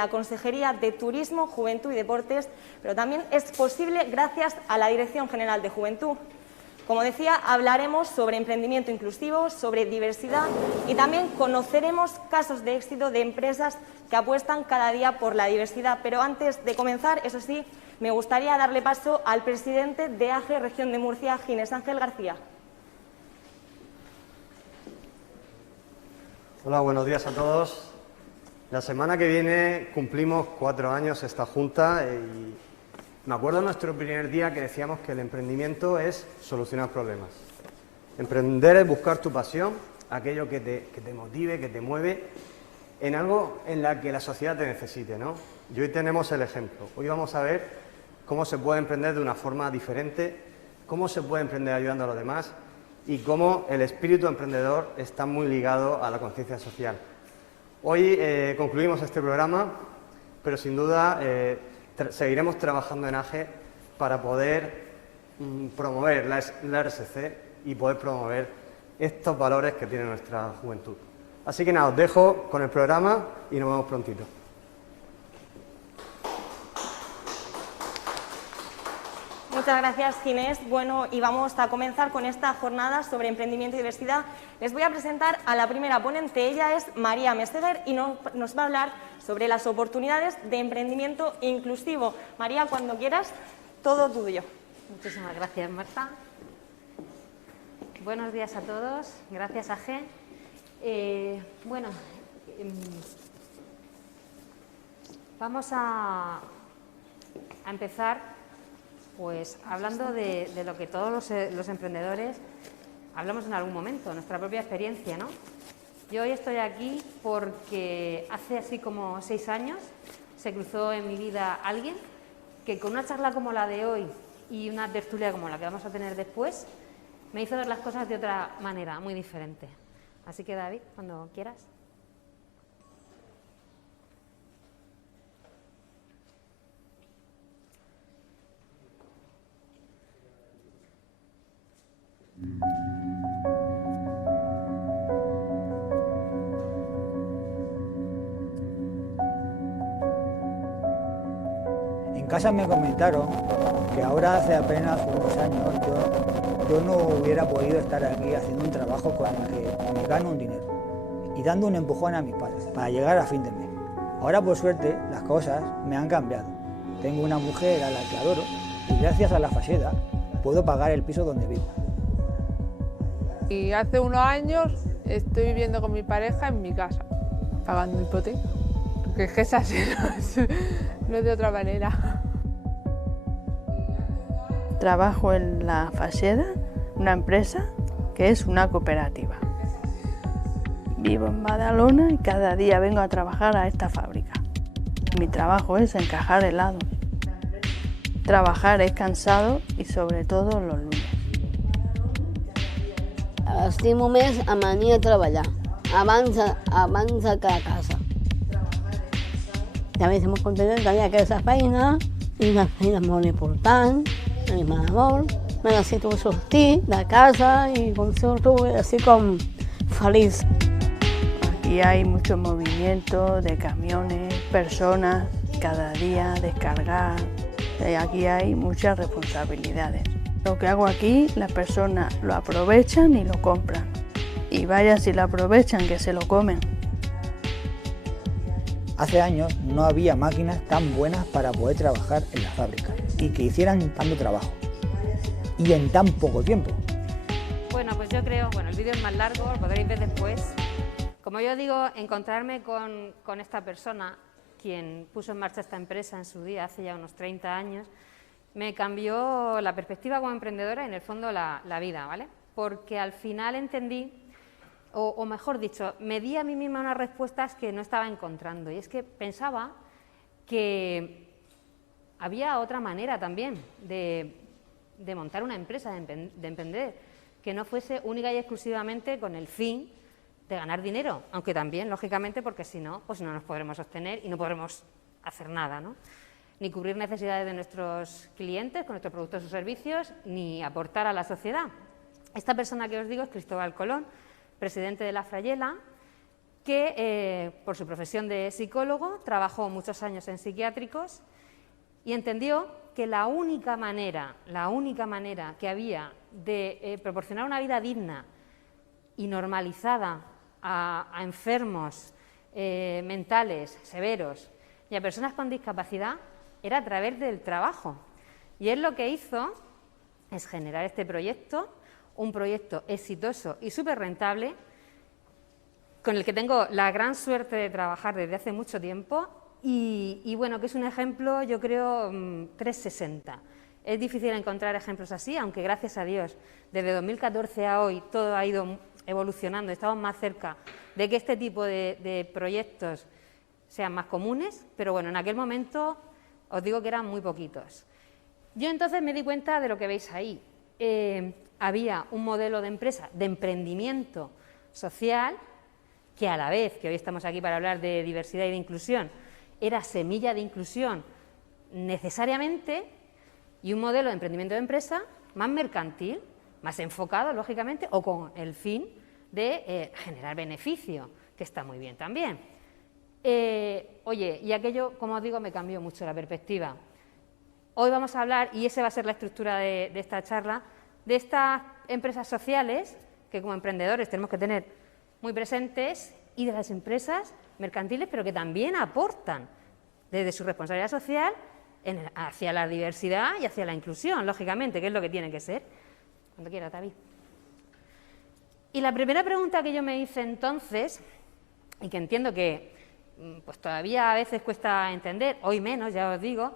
la Consejería de Turismo, Juventud y Deportes, pero también es posible gracias a la Dirección General de Juventud. Como decía, hablaremos sobre emprendimiento inclusivo, sobre diversidad y también conoceremos casos de éxito de empresas que apuestan cada día por la diversidad. Pero antes de comenzar, eso sí, me gustaría darle paso al presidente de AGE Región de Murcia, Ginés Ángel García. Hola, buenos días a todos. La semana que viene cumplimos 4 años esta Junta y me acuerdo nuestro primer día que decíamos que el emprendimiento es solucionar problemas. Emprender es buscar tu pasión, aquello que te motive, que te mueve, en algo en la que la sociedad te necesite, ¿no? Y hoy tenemos el ejemplo. Hoy vamos a ver cómo se puede emprender de una forma diferente, cómo se puede emprender ayudando a los demás y cómo el espíritu emprendedor está muy ligado a la conciencia social. Hoy concluimos este programa, pero sin duda seguiremos trabajando en AGE para poder promover la RSC y poder promover estos valores que tiene nuestra juventud. Así que nada, os dejo con el programa y nos vemos prontito. Muchas gracias, Ginés. Bueno, y vamos a comenzar con esta jornada sobre emprendimiento y diversidad. Les voy a presentar a la primera ponente. Ella es María Meseguer y nos va a hablar sobre las oportunidades de emprendimiento inclusivo. María, cuando quieras, todo tuyo. Muchísimas gracias, Marta. Buenos días a todos. Gracias, AGE. Vamos a empezar pues hablando de lo que todos los emprendedores hablamos en algún momento, nuestra propia experiencia, ¿no? Yo hoy estoy aquí porque hace así como 6 años se cruzó en mi vida alguien que con una charla como la de hoy y una tertulia como la que vamos a tener después me hizo ver las cosas de otra manera, muy diferente. Así que, David, cuando quieras. En casa me comentaron que ahora hace apenas unos años yo no hubiera podido estar aquí haciendo un trabajo con el que me gano un dinero y dando un empujón a mis padres para llegar a fin de mes. Ahora, por suerte, las cosas me han cambiado. Tengo una mujer a la que adoro y gracias a la Facheda puedo pagar el piso donde vivo. Y hace unos años estoy viviendo con mi pareja en mi casa, pagando hipoteca. Porque es que es así, no es de otra manera. Trabajo en la Facheda, una empresa que es una cooperativa. Vivo en Badalona y cada día vengo a trabajar a esta fábrica. Mi trabajo es encajar helados. Trabajar es cansado y sobre todo los lunes. Estic només a venir a treballar, abans de cada casa. També estem molt contents de tenir aquesta feina, és una feina molt important, a mi m'agrada molt, me necessito sortir de casa i quan surto estic com feliç. Aquí hay mucho movimiento de camiones, personas, cada día descargar. Aquí hay muchas responsabilidades. Lo que hago aquí, las personas lo aprovechan y lo compran. Y vaya si lo aprovechan, que se lo comen. Hace años no había máquinas tan buenas para poder trabajar en la fábrica y que hicieran tanto trabajo y en tan poco tiempo. Bueno, pues yo creo, el vídeo es más largo, lo podréis ver después. Como yo digo, encontrarme con esta persona, quien puso en marcha esta empresa en su día, hace ya unos 30 años, me cambió la perspectiva como emprendedora y en el fondo la vida, ¿vale? Porque al final entendí, o mejor dicho, me di a mí misma unas respuestas que no estaba encontrando. Y es que pensaba que había otra manera también de montar una empresa, de emprender, que no fuese única y exclusivamente con el fin de ganar dinero, aunque también, lógicamente, porque si no, pues no nos podremos sostener y no podremos hacer nada, ¿no? Ni cubrir necesidades de nuestros clientes con nuestros productos o servicios, ni aportar a la sociedad. Esta persona que os digo es Cristóbal Colón, presidente de la Frayela, que por su profesión de psicólogo trabajó muchos años en psiquiátricos y entendió que la única manera que había de proporcionar una vida digna y normalizada a enfermos mentales severos y a personas con discapacidad era a través del trabajo. Y él lo que hizo es generar este proyecto, un proyecto exitoso y súper rentable, con el que tengo la gran suerte de trabajar desde hace mucho tiempo y bueno, que es un ejemplo, yo creo, 360. Es difícil encontrar ejemplos así, aunque gracias a Dios, desde 2014 a hoy, todo ha ido evolucionando, estamos más cerca de que este tipo de proyectos sean más comunes, pero bueno, en aquel momento os digo que eran muy poquitos. Yo entonces me di cuenta de lo que veis ahí. Había un modelo de empresa, de emprendimiento social, que a la vez, que hoy estamos aquí para hablar de diversidad y de inclusión, era semilla de inclusión necesariamente, y un modelo de emprendimiento de empresa más mercantil, más enfocado, lógicamente, o con el fin de generar beneficio, que está muy bien también. Oye, y aquello, como os digo, me cambió mucho la perspectiva. Hoy vamos a hablar, y esa va a ser la estructura de esta charla, de estas empresas sociales que como emprendedores tenemos que tener muy presentes y de las empresas mercantiles, pero que también aportan desde su responsabilidad social hacia la diversidad y hacia la inclusión, lógicamente, que es lo que tiene que ser. Cuando quiera, David. Y la primera pregunta que yo me hice entonces, y que entiendo que pues todavía a veces cuesta entender, hoy menos, ya os digo,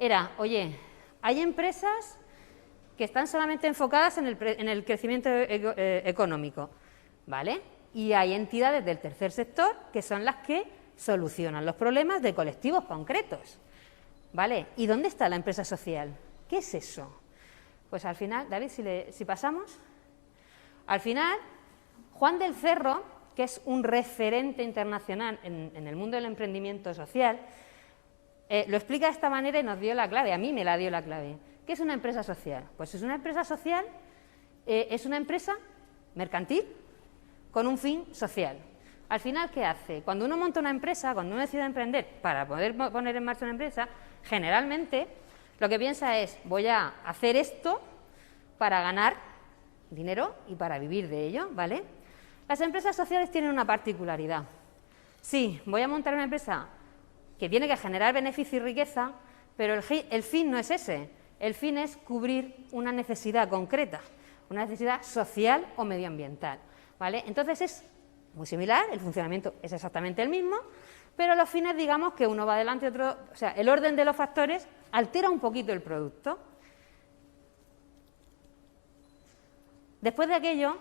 era, oye, hay empresas que están solamente enfocadas en el crecimiento económico, ¿vale? Y hay entidades del tercer sector que son las que solucionan los problemas de colectivos concretos, ¿vale? ¿Y dónde está la empresa social? ¿Qué es eso? Pues al final, David, si pasamos, al final, Juan del Cerro, que es un referente internacional en el mundo del emprendimiento social, lo explica de esta manera y nos dio la clave, a mí me la dio la clave. ¿Qué es una empresa social? Pues es una empresa social, es una empresa mercantil con un fin social. Al final, ¿qué hace? Cuando uno monta una empresa, cuando uno decide emprender para poder poner en marcha una empresa, generalmente lo que piensa es, voy a hacer esto para ganar dinero y para vivir de ello, ¿vale? Las empresas sociales tienen una particularidad. Sí, voy a montar una empresa que tiene que generar beneficio y riqueza, pero el fin no es ese. El fin es cubrir una necesidad concreta, una necesidad social o medioambiental, ¿vale? Entonces es muy similar, el funcionamiento es exactamente el mismo, pero los fines, digamos que uno va adelante, otro, o sea, el orden de los factores altera un poquito el producto. Después de aquello,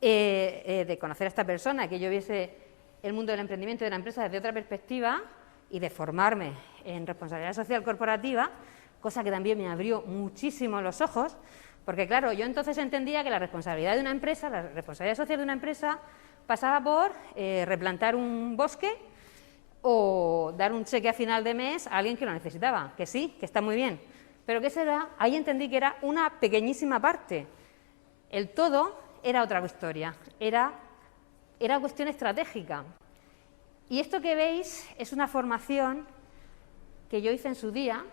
de conocer a esta persona, que yo viese el mundo del emprendimiento y de la empresa desde otra perspectiva y de formarme en responsabilidad social corporativa, cosa que también me abrió muchísimo los ojos, porque claro, yo entonces entendía que la responsabilidad de una empresa, la responsabilidad social de una empresa pasaba por replantar un bosque o dar un cheque a final de mes a alguien que lo necesitaba, que sí, que está muy bien, pero que será, ahí entendí que era una pequeñísima parte. El todo era otra historia, era cuestión estratégica. Y esto que veis es una formación que yo hice en su día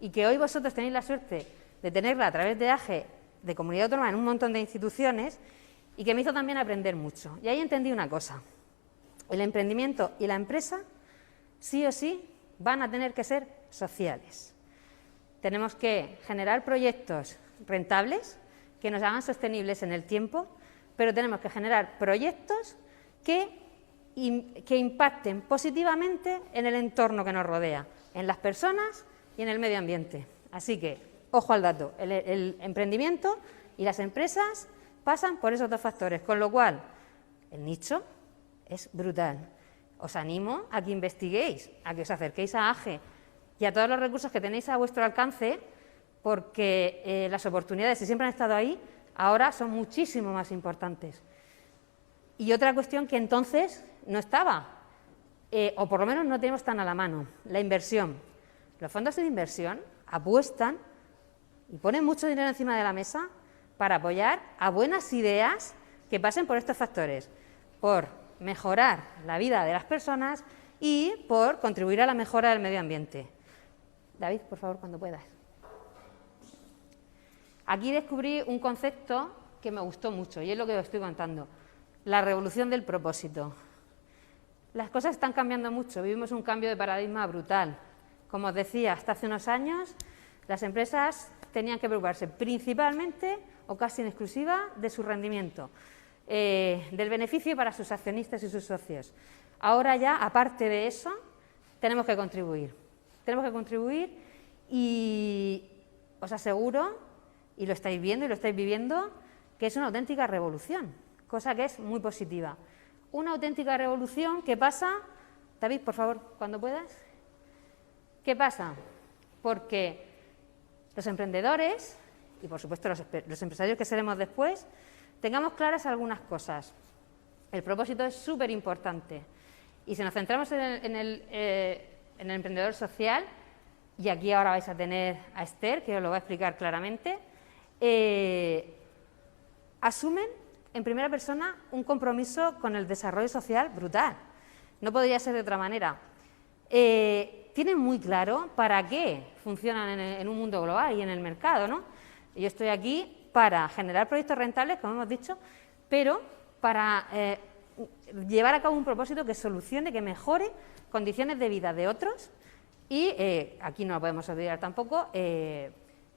y que hoy vosotros tenéis la suerte de tenerla a través de AGE, de Comunidad Autónoma, en un montón de instituciones, y que me hizo también aprender mucho. Y ahí entendí una cosa: el emprendimiento y la empresa sí o sí van a tener que ser sociales. Tenemos que generar proyectos rentables que nos hagan sostenibles en el tiempo, pero tenemos que generar proyectos que impacten positivamente en el entorno que nos rodea, en las personas y en el medio ambiente. Así que, ojo al dato, el emprendimiento y las empresas pasan por esos dos factores, con lo cual el nicho es brutal. Os animo a que investiguéis, a que os acerquéis a AGE y a todos los recursos que tenéis a vuestro alcance, porque las oportunidades, si siempre han estado ahí, ahora son muchísimo más importantes. Y otra cuestión que entonces no estaba, o por lo menos no tenemos tan a la mano, la inversión. Los fondos de inversión apuestan y ponen mucho dinero encima de la mesa para apoyar a buenas ideas que pasen por estos factores, por mejorar la vida de las personas y por contribuir a la mejora del medio ambiente. David, por favor, cuando puedas. Aquí descubrí un concepto que me gustó mucho y es lo que os estoy contando, la revolución del propósito. Las cosas están cambiando mucho, vivimos un cambio de paradigma brutal. Como os decía, hasta hace unos años las empresas tenían que preocuparse principalmente o casi en exclusiva de su rendimiento, del beneficio para sus accionistas y sus socios. Ahora ya, aparte de eso, tenemos que contribuir. Tenemos que contribuir y os aseguro, y lo estáis viendo y lo estáis viviendo, que es una auténtica revolución, cosa que es muy positiva. Una auténtica revolución que pasa, David, por favor, cuando puedas. ¿Qué pasa? Porque los emprendedores, y por supuesto los empresarios que seremos después, tengamos claras algunas cosas. El propósito es súper importante. Y si nos centramos en el emprendedor social, y aquí ahora vais a tener a Esther, que os lo va a explicar claramente, asumen en primera persona un compromiso con el desarrollo social brutal. No podría ser de otra manera. Tienen muy claro para qué funcionan en un mundo global y en el mercado, ¿no? Yo estoy aquí para generar proyectos rentables, como hemos dicho, pero para llevar a cabo un propósito que solucione, que mejore condiciones de vida de otros y, aquí no lo podemos olvidar tampoco,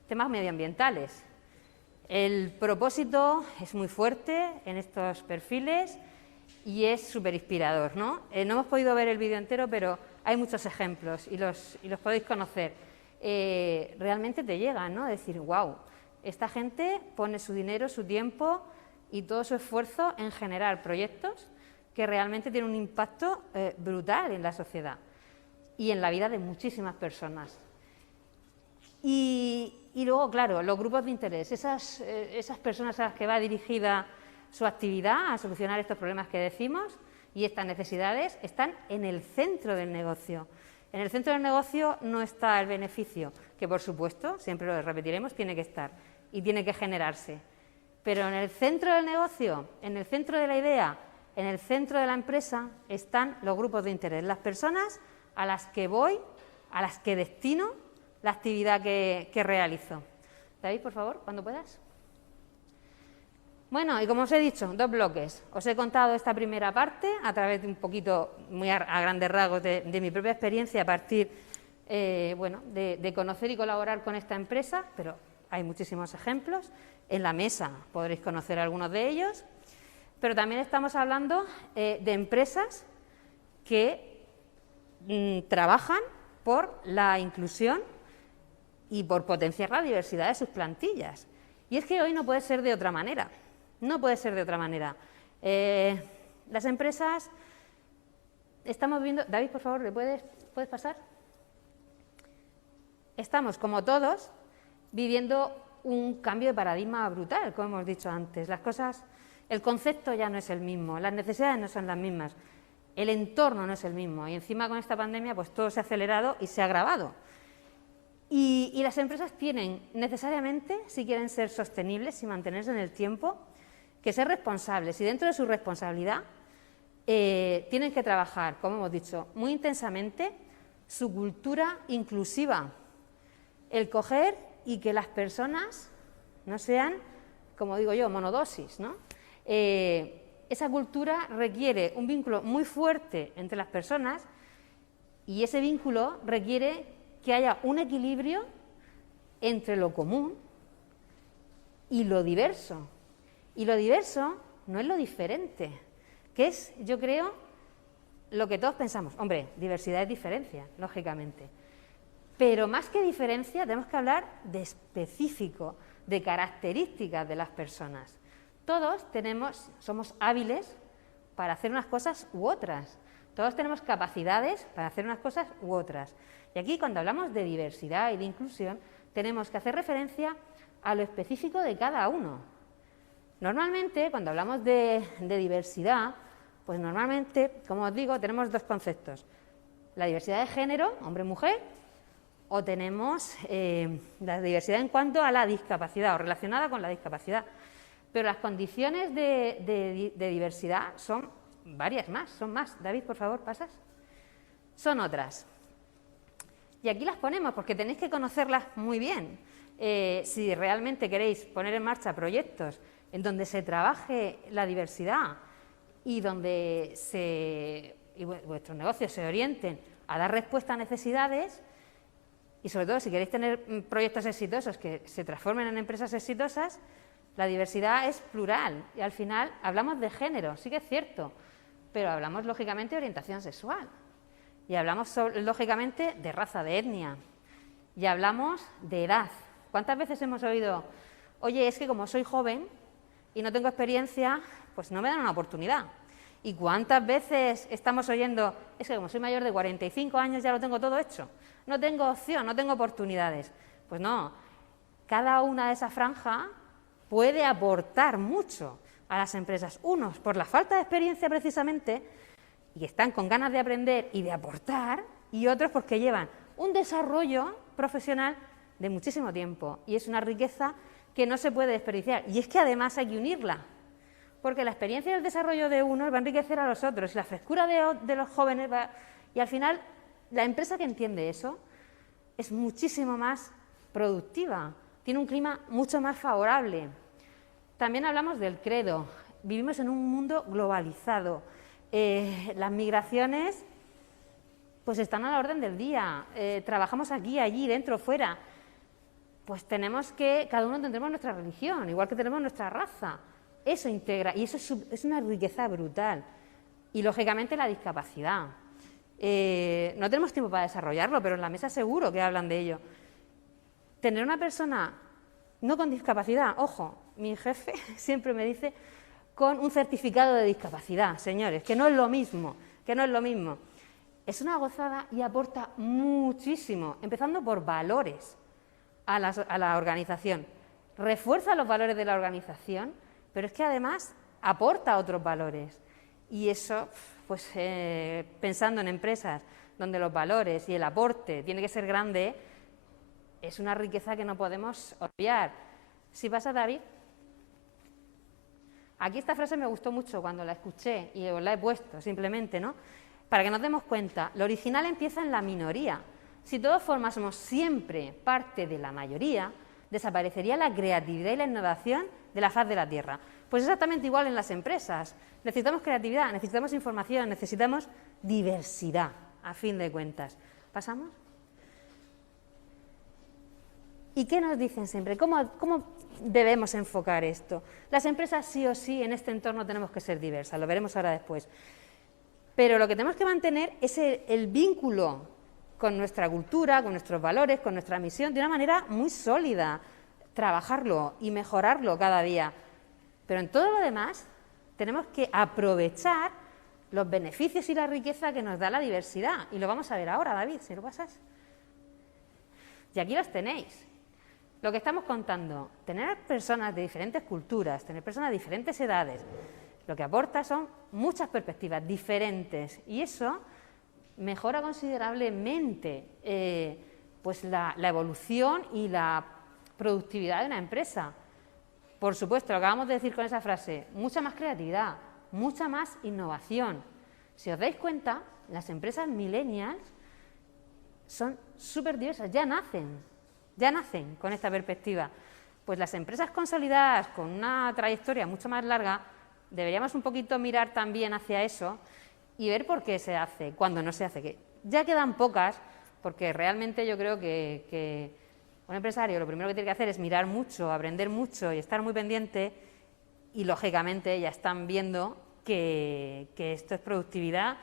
temas medioambientales. El propósito es muy fuerte en estos perfiles y es súper inspirador, ¿no? No hemos podido ver el vídeo entero, pero hay muchos ejemplos y los podéis conocer. Realmente te llegan, ¿no? Decir, wow, esta gente pone su dinero, su tiempo y todo su esfuerzo en generar proyectos que realmente tienen un impacto brutal en la sociedad y en la vida de muchísimas personas. Y luego, claro, los grupos de interés, esas personas a las que va dirigida su actividad a solucionar estos problemas que decimos y estas necesidades, están en el centro del negocio. En el centro del negocio no está el beneficio, que por supuesto, siempre lo repetiremos, tiene que estar y tiene que generarse. Pero en el centro del negocio, en el centro de la idea, en el centro de la empresa, están los grupos de interés, las personas a las que voy, a las que destino la actividad que realizo. David, por favor, cuando puedas. Bueno, y como os he dicho, dos bloques. Os he contado esta primera parte a través de un poquito, muy a grandes rasgos, de mi propia experiencia a partir de conocer y colaborar con esta empresa, pero hay muchísimos ejemplos. En la mesa podréis conocer algunos de ellos, pero también estamos hablando de empresas que trabajan por la inclusión y por potenciar la diversidad de sus plantillas. Y es que hoy no puede ser de otra manera. No puede ser de otra manera. Las empresas, estamos viendo... David, por favor, ¿puedes pasar? Estamos, como todos, viviendo un cambio de paradigma brutal, como hemos dicho antes. Las cosas, el concepto ya no es el mismo, las necesidades no son las mismas, el entorno no es el mismo. Y encima con esta pandemia, pues todo se ha acelerado y se ha agravado. Y las empresas tienen necesariamente, si quieren ser sostenibles y mantenerse en el tiempo, que ser responsables, y dentro de su responsabilidad tienen que trabajar, como hemos dicho, muy intensamente su cultura inclusiva, el coger y que las personas no sean, como digo yo, monodosis, ¿no? Esa cultura requiere un vínculo muy fuerte entre las personas y ese vínculo requiere que haya un equilibrio entre lo común y lo diverso. Y lo diverso no es lo diferente, que es, yo creo, lo que todos pensamos. Hombre, diversidad es diferencia, lógicamente. Pero más que diferencia, tenemos que hablar de específico, de características de las personas. Todos somos hábiles para hacer unas cosas u otras. Todos tenemos capacidades para hacer unas cosas u otras. Y aquí, cuando hablamos de diversidad y de inclusión, tenemos que hacer referencia a lo específico de cada uno. Normalmente, cuando hablamos de diversidad, pues normalmente, como os digo, tenemos dos conceptos. La diversidad de género, hombre-mujer, o tenemos la diversidad en cuanto a la discapacidad o relacionada con la discapacidad. Pero las condiciones de diversidad son varias más, son más. David, por favor, ¿pasas? Son otras. Y aquí las ponemos porque tenéis que conocerlas muy bien. Si realmente queréis poner en marcha proyectos en donde se trabaje la diversidad y donde vuestros negocios se orienten a dar respuesta a necesidades, y sobre todo si queréis tener proyectos exitosos que se transformen en empresas exitosas, la diversidad es plural y al final hablamos de género, sí que es cierto, pero hablamos lógicamente de orientación sexual y hablamos lógicamente de raza, de etnia y hablamos de edad. ¿Cuántas veces hemos oído, oye, es que como soy joven y no tengo experiencia, pues no me dan una oportunidad? ¿Y cuántas veces estamos oyendo, es que como soy mayor de 45 años ya lo tengo todo hecho? No tengo opción, no tengo oportunidades. Pues no, cada una de esas franjas puede aportar mucho a las empresas. Unos por la falta de experiencia precisamente y están con ganas de aprender y de aportar, y otros porque llevan un desarrollo profesional de muchísimo tiempo y es una riqueza que no se puede desperdiciar. Y es que además hay que unirla, porque la experiencia y el desarrollo de unos va a enriquecer a los otros y la frescura de los jóvenes va... Y al final, la empresa que entiende eso es muchísimo más productiva, tiene un clima mucho más favorable. También hablamos del credo. Vivimos en un mundo globalizado. Las migraciones pues están a la orden del día. Trabajamos aquí, allí, dentro, fuera. Pues tenemos que, cada uno tendremos nuestra religión, igual que tenemos nuestra raza. Eso integra, y eso es una riqueza brutal. Y, lógicamente, la discapacidad. No tenemos tiempo para desarrollarlo, pero en la mesa seguro que hablan de ello. Tener una persona no con discapacidad, ojo, mi jefe siempre me dice con un certificado de discapacidad, señores, que no es lo mismo, Es una gozada y aporta muchísimo, empezando por valores a la organización. Refuerza los valores de la organización, pero es que además aporta otros valores. Y eso, pues pensando en empresas donde los valores y el aporte tiene que ser grande, es una riqueza que no podemos obviar. Si pasa, David. Aquí esta frase me gustó mucho cuando la escuché y os la he puesto simplemente, ¿no? Para que nos demos cuenta, lo original empieza en la minoría. Si todos formásemos siempre parte de la mayoría, desaparecería la creatividad y la innovación de la faz de la Tierra. Pues exactamente igual en las empresas. Necesitamos creatividad, necesitamos información, necesitamos diversidad, a fin de cuentas. ¿Pasamos? ¿Y qué nos dicen siempre? ¿Cómo debemos enfocar esto? Las empresas sí o sí en este entorno tenemos que ser diversas, lo veremos ahora después. Pero lo que tenemos que mantener es el vínculo con nuestra cultura, con nuestros valores, con nuestra misión, de una manera muy sólida, trabajarlo y mejorarlo cada día. Pero en todo lo demás tenemos que aprovechar los beneficios y la riqueza que nos da la diversidad. Y lo vamos a ver ahora, David, si lo pasas. Y aquí los tenéis. Lo que estamos contando, tener personas de diferentes culturas, tener personas de diferentes edades, lo que aporta son muchas perspectivas diferentes y eso mejora considerablemente pues la evolución y la productividad de una empresa. Por supuesto, lo que acabamos de decir con esa frase, mucha más creatividad, mucha más innovación. Si os dais cuenta, las empresas millennials son súper diversas, ya nacen con esta perspectiva. Pues las empresas consolidadas con una trayectoria mucho más larga, deberíamos un poquito mirar también hacia eso y ver por qué se hace, cuando no se hace. Que ya quedan pocas, porque realmente yo creo que un empresario lo primero que tiene que hacer es mirar mucho, aprender mucho y estar muy pendiente y, lógicamente, ya están viendo que esto es productividad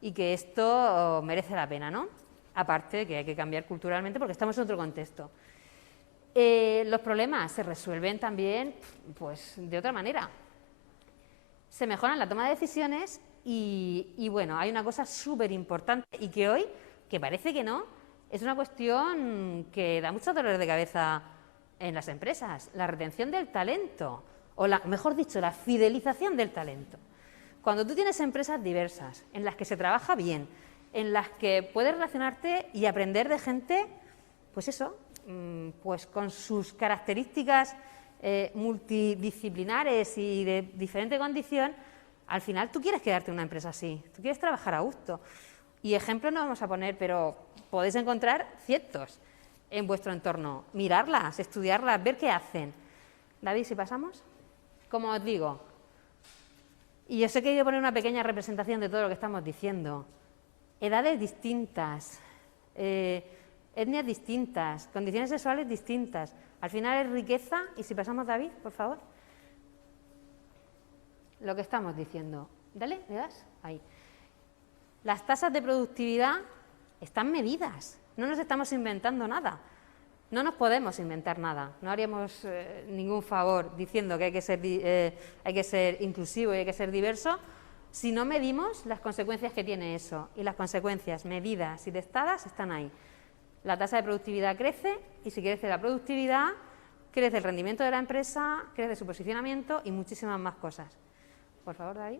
y que esto merece la pena, ¿no? Aparte de que hay que cambiar culturalmente porque estamos en otro contexto. Los problemas se resuelven también pues, de otra manera. Se mejoran la toma de decisiones y bueno, hay una cosa súper importante y que hoy, que parece que no, es una cuestión que da muchos dolores de cabeza en las empresas, la retención del talento, o mejor dicho, la fidelización del talento. Cuando tú tienes empresas diversas, en las que se trabaja bien, en las que puedes relacionarte y aprender de gente, pues eso, pues con sus características multidisciplinares y de diferente condición, al final tú quieres quedarte en una empresa así, tú quieres trabajar a gusto. Y ejemplos no vamos a poner, pero podéis encontrar cientos en vuestro entorno. Mirarlas, estudiarlas, ver qué hacen. David, si pasamos. Como os digo, y os he querido poner una pequeña representación de todo lo que estamos diciendo. Edades distintas, etnias distintas, condiciones sexuales distintas. Al final es riqueza, y si pasamos, David, por favor. Lo que estamos diciendo. Dale, ¿le das? Ahí. Las tasas de productividad están medidas, no nos estamos inventando nada. No nos podemos inventar nada, no haríamos ningún favor diciendo que hay que ser inclusivo y hay que ser diverso si no medimos las consecuencias que tiene eso. Y las consecuencias medidas y testadas están ahí. La tasa de productividad crece y si crece la productividad, crece el rendimiento de la empresa, crece su posicionamiento y muchísimas más cosas. Por favor, David.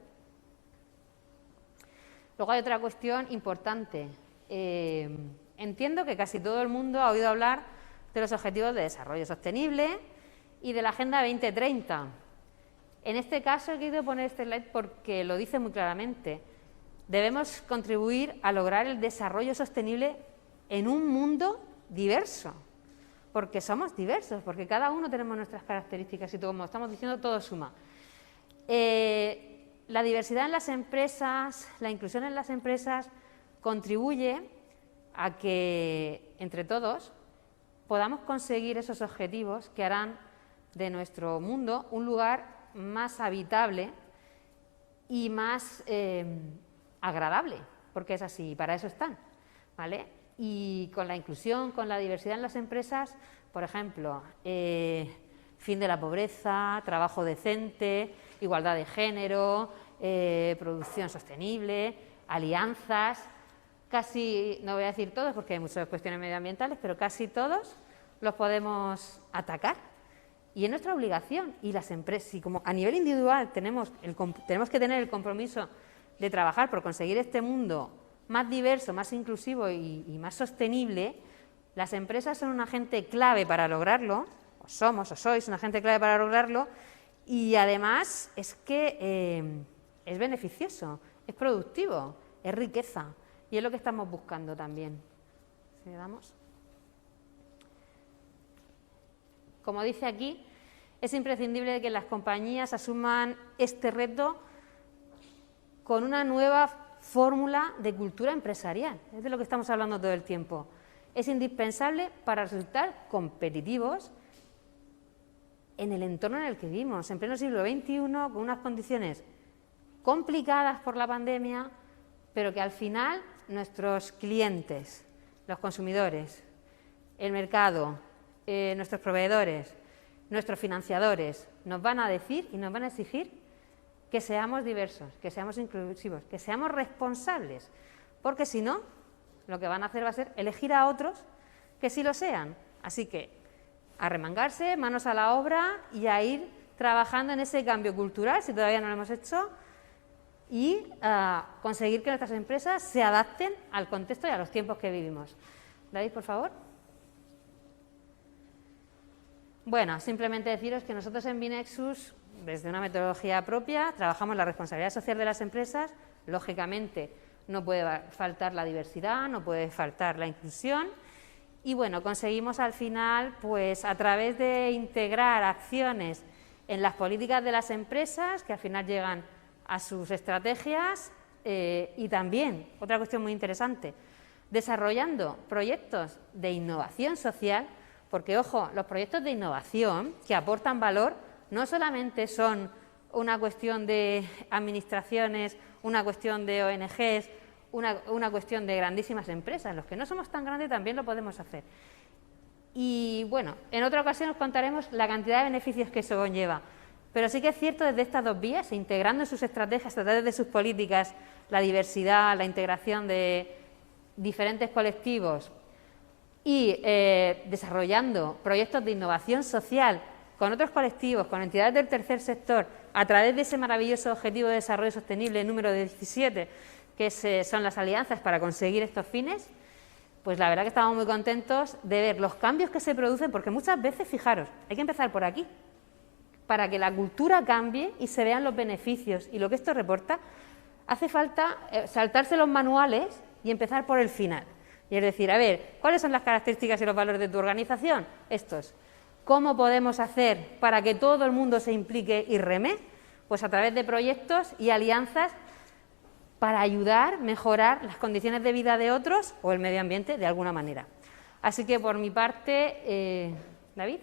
Luego hay otra cuestión importante. Entiendo que casi todo el mundo ha oído hablar de los Objetivos de Desarrollo Sostenible y de la Agenda 2030. En este caso he querido poner este slide porque lo dice muy claramente. Debemos contribuir a lograr el desarrollo sostenible en un mundo diverso, porque somos diversos, porque cada uno tenemos nuestras características y, como estamos diciendo, todo suma. La diversidad en las empresas, la inclusión en las empresas contribuye a que, entre todos, podamos conseguir esos objetivos que harán de nuestro mundo un lugar más habitable y más agradable, porque es así, para eso están, ¿vale? Y con la inclusión, con la diversidad en las empresas, por ejemplo, fin de la pobreza, trabajo decente, igualdad de género, producción sostenible, alianzas. Casi, no voy a decir todos porque hay muchas cuestiones medioambientales, pero casi todos los podemos atacar. Y es nuestra obligación. Y las empresas, y como a nivel individual tenemos que tener el compromiso de trabajar por conseguir este mundo más diverso, más inclusivo y más sostenible, las empresas son un agente clave para lograrlo, o somos o sois un agente clave para lograrlo, y además es que es beneficioso, es productivo, es riqueza. Y es lo que estamos buscando también. ¿Sí, damos? Como dice aquí, es imprescindible que las compañías asuman este reto con una nueva fórmula de cultura empresarial. Es de lo que estamos hablando todo el tiempo. Es indispensable para resultar competitivos en el entorno en el que vivimos, en pleno siglo XXI, con unas condiciones complicadas por la pandemia, pero que al final nuestros clientes, los consumidores, el mercado, nuestros proveedores, nuestros financiadores, nos van a decir y nos van a exigir que seamos diversos, que seamos inclusivos, que seamos responsables, porque si no, lo que van a hacer va a ser elegir a otros que sí lo sean. Así que a remangarse, manos a la obra y a ir trabajando en ese cambio cultural, si todavía no lo hemos hecho, y conseguir que nuestras empresas se adapten al contexto y a los tiempos que vivimos. David, por favor. Bueno, simplemente deciros que nosotros en Binexus, desde una metodología propia, trabajamos la responsabilidad social de las empresas. Lógicamente, no puede faltar la diversidad, no puede faltar la inclusión. Y bueno, conseguimos al final, pues a través de integrar acciones en las políticas de las empresas, que al final llegan a sus estrategias, y también, otra cuestión muy interesante, desarrollando proyectos de innovación social, porque, ojo, los proyectos de innovación que aportan valor no solamente son una cuestión de administraciones, una cuestión de ONGs, una cuestión de grandísimas empresas. Los que no somos tan grandes también lo podemos hacer. Y, bueno, en otra ocasión os contaremos la cantidad de beneficios que eso conlleva. Pero sí que es cierto desde estas dos vías, integrando en sus estrategias, a través de sus políticas, la diversidad, la integración de diferentes colectivos y desarrollando proyectos de innovación social con otros colectivos, con entidades del tercer sector, a través de ese maravilloso Objetivo de Desarrollo Sostenible número 17, que son las alianzas para conseguir estos fines, pues la verdad que estamos muy contentos de ver los cambios que se producen, porque muchas veces, fijaros, hay que empezar por aquí. para que la cultura cambie y se vean los beneficios y lo que esto reporta, hace falta saltarse los manuales y empezar por el final. Y es decir, a ver, ¿cuáles son las características y los valores de tu organización? Estos. ¿Cómo podemos hacer para que todo el mundo se implique y reme? Pues a través de proyectos y alianzas para ayudar, mejorar las condiciones de vida de otros o el medio ambiente de alguna manera. Así que por mi parte, David.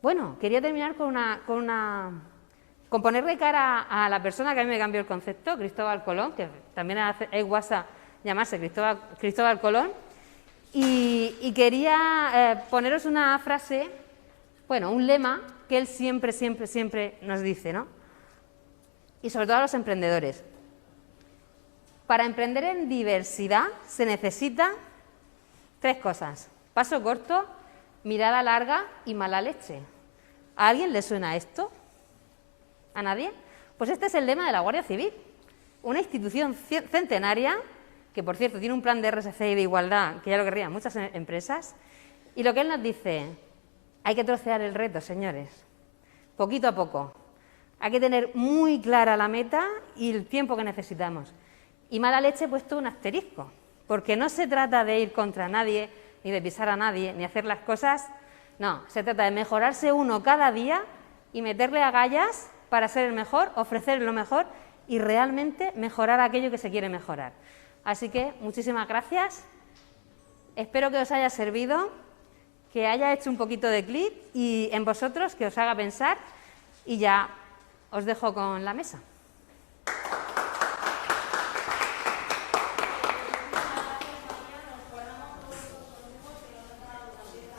Bueno, quería terminar con ponerle cara a la persona que a mí me cambió el concepto, Cristóbal Colón, que también es guasa llamarse Cristóbal Colón, y quería poneros una frase, bueno, un lema que él siempre nos dice, ¿no? Y sobre todo a los emprendedores. Para emprender en diversidad se necesita 3 cosas: paso corto, mirada larga y mala leche. ¿A alguien le suena esto? ¿A nadie? Pues este es el lema de la Guardia Civil, una institución centenaria que, por cierto, tiene un plan de RSC y de igualdad que ya lo querrían muchas empresas, y lo que él nos dice: hay que trocear el reto, señores, poquito a poco. Hay que tener muy clara la meta y el tiempo que necesitamos. Y mala leche he puesto un asterisco, porque no se trata de ir contra nadie, ni de pisar a nadie, ni hacer las cosas. No, se trata de mejorarse uno cada día y meterle agallas para ser el mejor, ofrecer lo mejor y realmente mejorar aquello que se quiere mejorar. Así que muchísimas gracias. Espero que os haya servido, que haya hecho un poquito de clic y en vosotros, que os haga pensar, y ya os dejo con la mesa.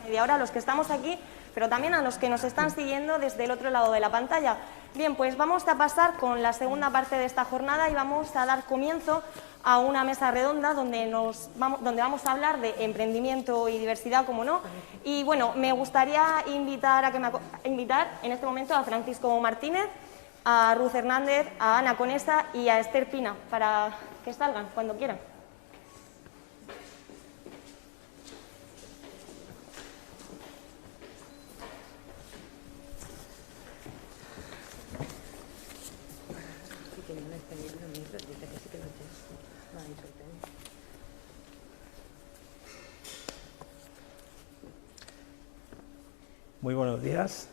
Y ahora a los que estamos aquí, pero también a los que nos están siguiendo desde el otro lado de la pantalla. Bien, pues vamos a pasar con la segunda parte de esta jornada y vamos a dar comienzo a una mesa redonda donde vamos a hablar de emprendimiento y diversidad, como no. Y bueno, me gustaría invitar en este momento a Francisco Martínez, a Ruth Hernández, a Ana Conesa y a Esther Pina, para que salgan cuando quieran. Muy buenos días.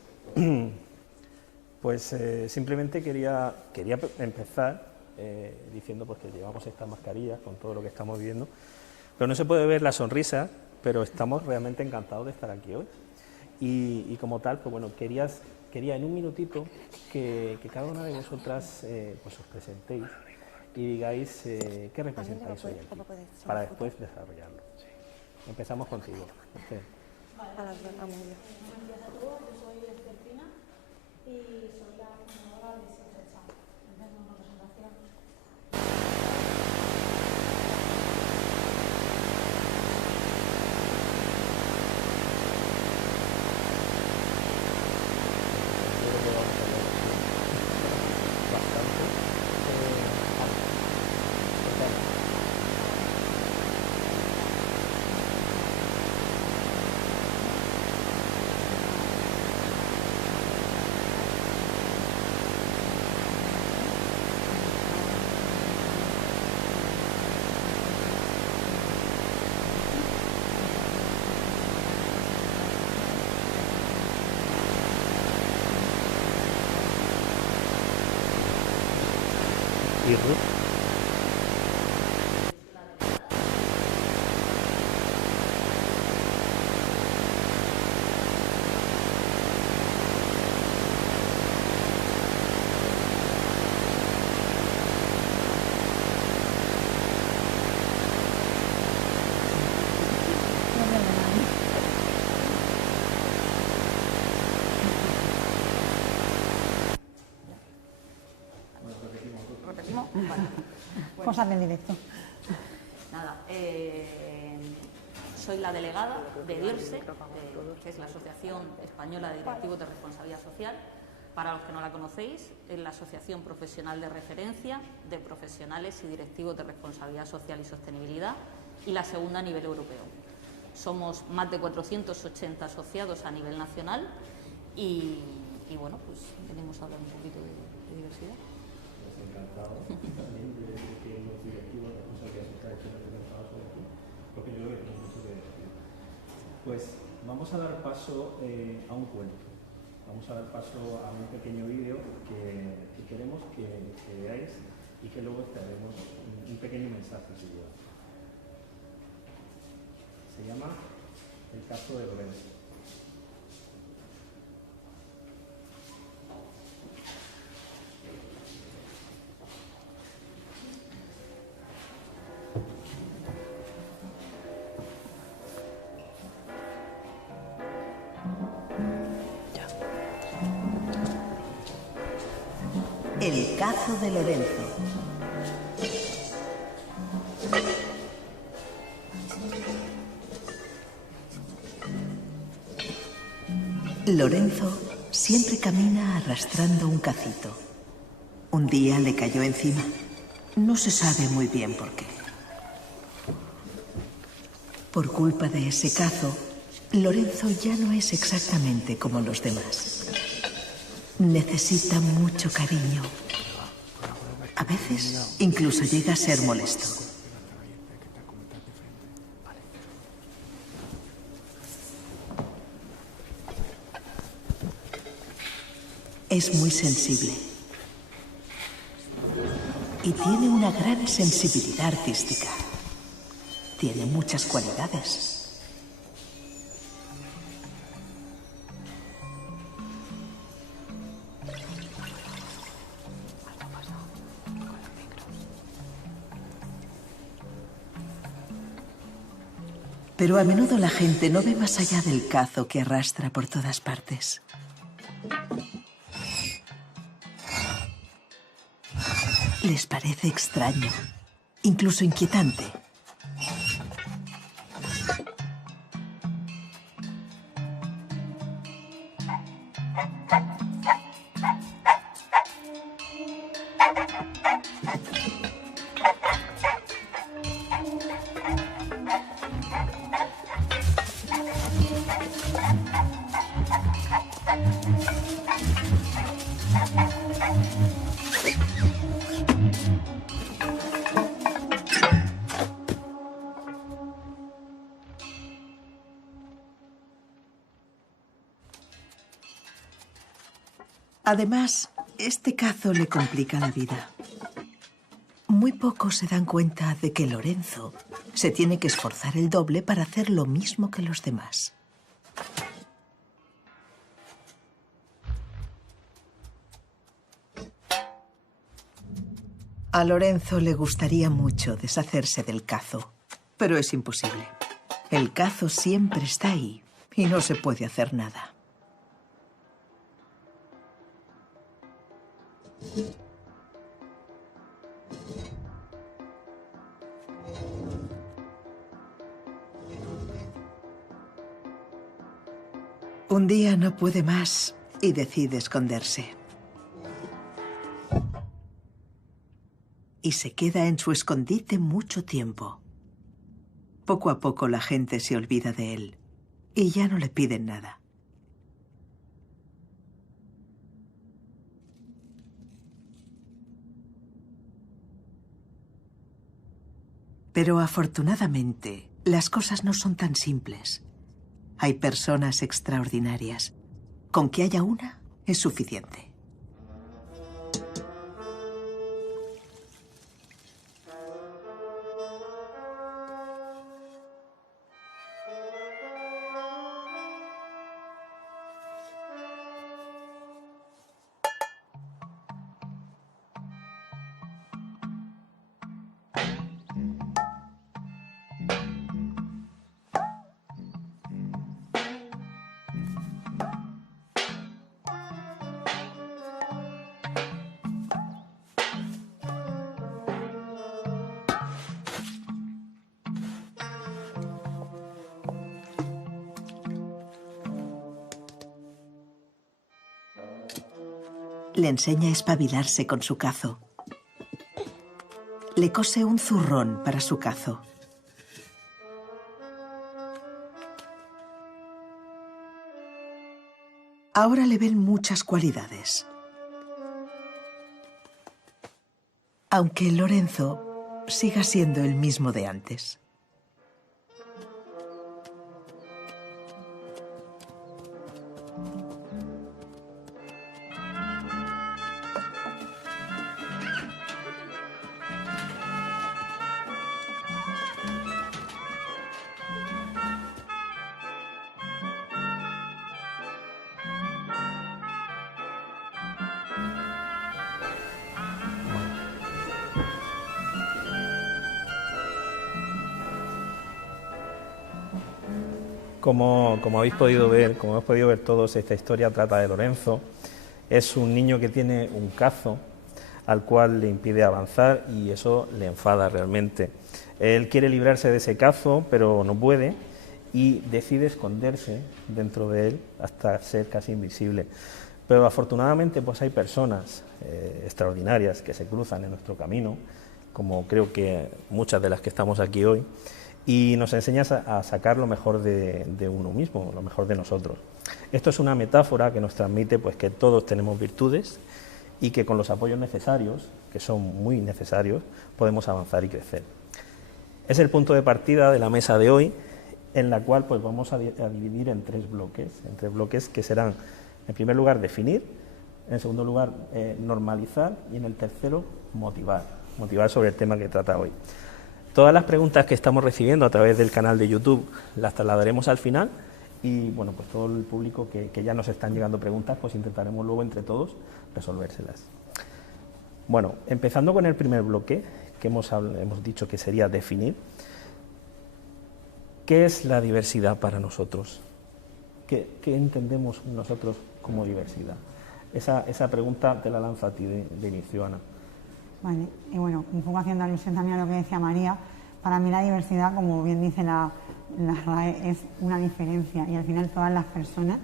Pues simplemente quería empezar diciendo pues, que llevamos estas mascarillas con todo lo que estamos viendo, pero no se puede ver la sonrisa, pero estamos realmente encantados de estar aquí hoy. Y como tal, pues bueno, quería en un minutito que cada una de vosotras pues os presentéis y digáis qué representáis hoy aquí, para después desarrollarlo. Empezamos contigo. Buenos días a todos, yo soy Esther Pina y soy la fundadora de Siempre Chao. Tenemos una presentación. ¿Y Ruth? ¿Repetimos? Vale. Vamos a hacer en directo. Nada, soy la delegada de DIRSE, que es la Asociación Española de Directivos de Responsabilidad Social. Para los que no la conocéis, es la asociación profesional de referencia de profesionales y directivos de responsabilidad social y sostenibilidad y la segunda a nivel europeo. Somos más de 480 asociados a nivel nacional y y bueno, pues venimos a hablar un poquito de diversidad. Encantado también de que los directivos, las cosas que se está hecho sobre aquí, porque yo creo que tiene mucho que decir. Pues vamos a dar paso a un cuento. Vamos a dar paso a un pequeño vídeo que queremos que veáis y que luego traeremos un pequeño mensaje si lleva. Se llama El caso de Lorenzo. El caso de Lorenzo. Lorenzo siempre camina arrastrando un cacito. Un día le cayó encima. No se sabe muy bien por qué. Por culpa de ese cazo, Lorenzo ya no es exactamente como los demás. Necesita mucho cariño. A veces incluso llega a ser molesto. Es muy sensible. Y tiene una gran sensibilidad artística. Tiene muchas cualidades. Pero a menudo la gente no ve más allá del cazo que arrastra por todas partes. Les parece extraño, incluso inquietante. Además, este cazo le complica la vida. Muy pocos se dan cuenta de que Lorenzo se tiene que esforzar el doble para hacer lo mismo que los demás. A Lorenzo le gustaría mucho deshacerse del cazo, pero es imposible. El cazo siempre está ahí y no se puede hacer nada. Un día no puede más y decide esconderse. Y se queda en su escondite mucho tiempo. Poco a poco la gente se olvida de él y ya no le piden nada. Pero afortunadamente, las cosas no son tan simples. Hay personas extraordinarias. Con que haya una es suficiente. Le enseña a espabilarse con su cazo. Le cose un zurrón para su cazo. Ahora le ven muchas cualidades. Aunque Lorenzo siga siendo el mismo de antes. Como habéis podido ver, como hemos podido ver todos, esta historia trata de Lorenzo. Es un niño que tiene un cazo al cual le impide avanzar y eso le enfada realmente. Él quiere librarse de ese cazo, pero no puede y decide esconderse dentro de él hasta ser casi invisible. Pero afortunadamente pues hay personas extraordinarias que se cruzan en nuestro camino, como creo que muchas de las que estamos aquí hoy, y nos enseña a sacar lo mejor de uno mismo, lo mejor de nosotros. Esto es una metáfora que nos transmite pues, que todos tenemos virtudes y que con los apoyos necesarios, que son muy necesarios, podemos avanzar y crecer. Es el punto de partida de la mesa de hoy, en la cual pues, vamos a dividir en tres bloques que serán, en primer lugar, definir, en segundo lugar, normalizar y en el tercero, motivar sobre el tema que trata hoy. Todas las preguntas que estamos recibiendo a través del canal de YouTube las trasladaremos al final y bueno, pues todo el público que ya nos están llegando preguntas, pues intentaremos luego entre todos resolvérselas. Bueno, empezando con el primer bloque, que hemos dicho que sería definir. ¿Qué es la diversidad para nosotros? ¿Qué entendemos nosotros como diversidad? Esa pregunta te la lanzo a ti de inicio, Ana. Vale, y bueno, un poco haciendo alusión también a lo que decía María, para mí la diversidad, como bien dice la RAE, es una diferencia y al final todas las personas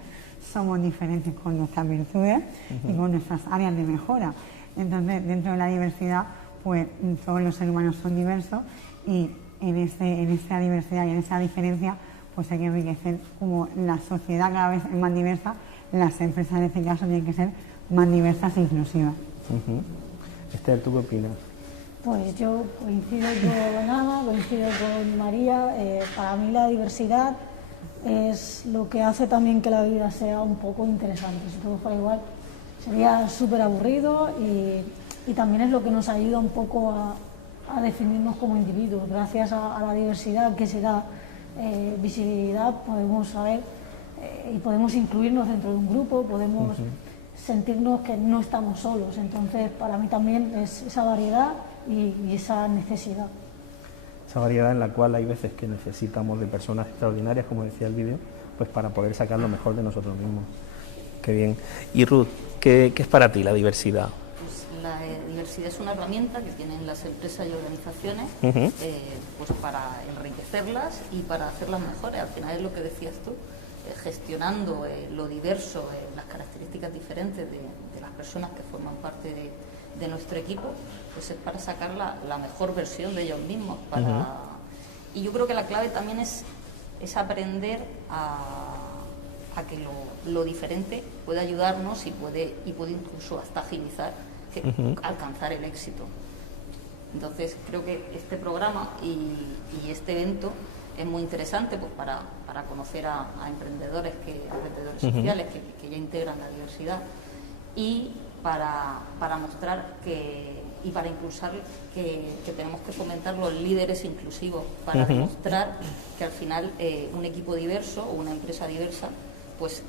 somos diferentes con nuestras virtudes y con nuestras áreas de mejora. Entonces, dentro de la diversidad, pues todos los seres humanos son diversos y en esa diversidad y en esa diferencia, pues hay que enriquecer como la sociedad cada vez es más diversa, las empresas en este caso tienen que ser más diversas e inclusivas. Esther, ¿tú qué opinas? Pues yo coincido con Ana, coincido con María. Para mí la diversidad es lo que hace también que la vida sea un poco interesante. Si todo fuera igual sería súper aburrido y también es lo que nos ayuda un poco a definirnos como individuos. Gracias a la diversidad que se da visibilidad podemos saber y podemos incluirnos dentro de un grupo, podemos sentirnos que no estamos solos. Entonces, para mí también es esa variedad y esa necesidad. Esa variedad en la cual hay veces que necesitamos de personas extraordinarias, como decía el vídeo, pues para poder sacar lo mejor de nosotros mismos. Qué bien. Y Ruth, ¿qué es para ti la diversidad? Pues la diversidad es una herramienta que tienen las empresas y organizaciones pues para enriquecerlas y para hacerlas mejores. Al final es lo que decías tú. Gestionando lo diverso, las características diferentes de las personas que forman parte de nuestro equipo, pues es para sacar la mejor versión de ellos mismos. Y yo creo que la clave también es aprender a que lo diferente puede ayudarnos y puede incluso hasta agilizar alcanzar el éxito. Entonces creo que este programa y este evento es muy interesante pues, para conocer a emprendedores sociales que ya integran la diversidad y para mostrar y para impulsar que tenemos que fomentar los líderes inclusivos, para demostrar que al final un equipo diverso o una empresa diversa pues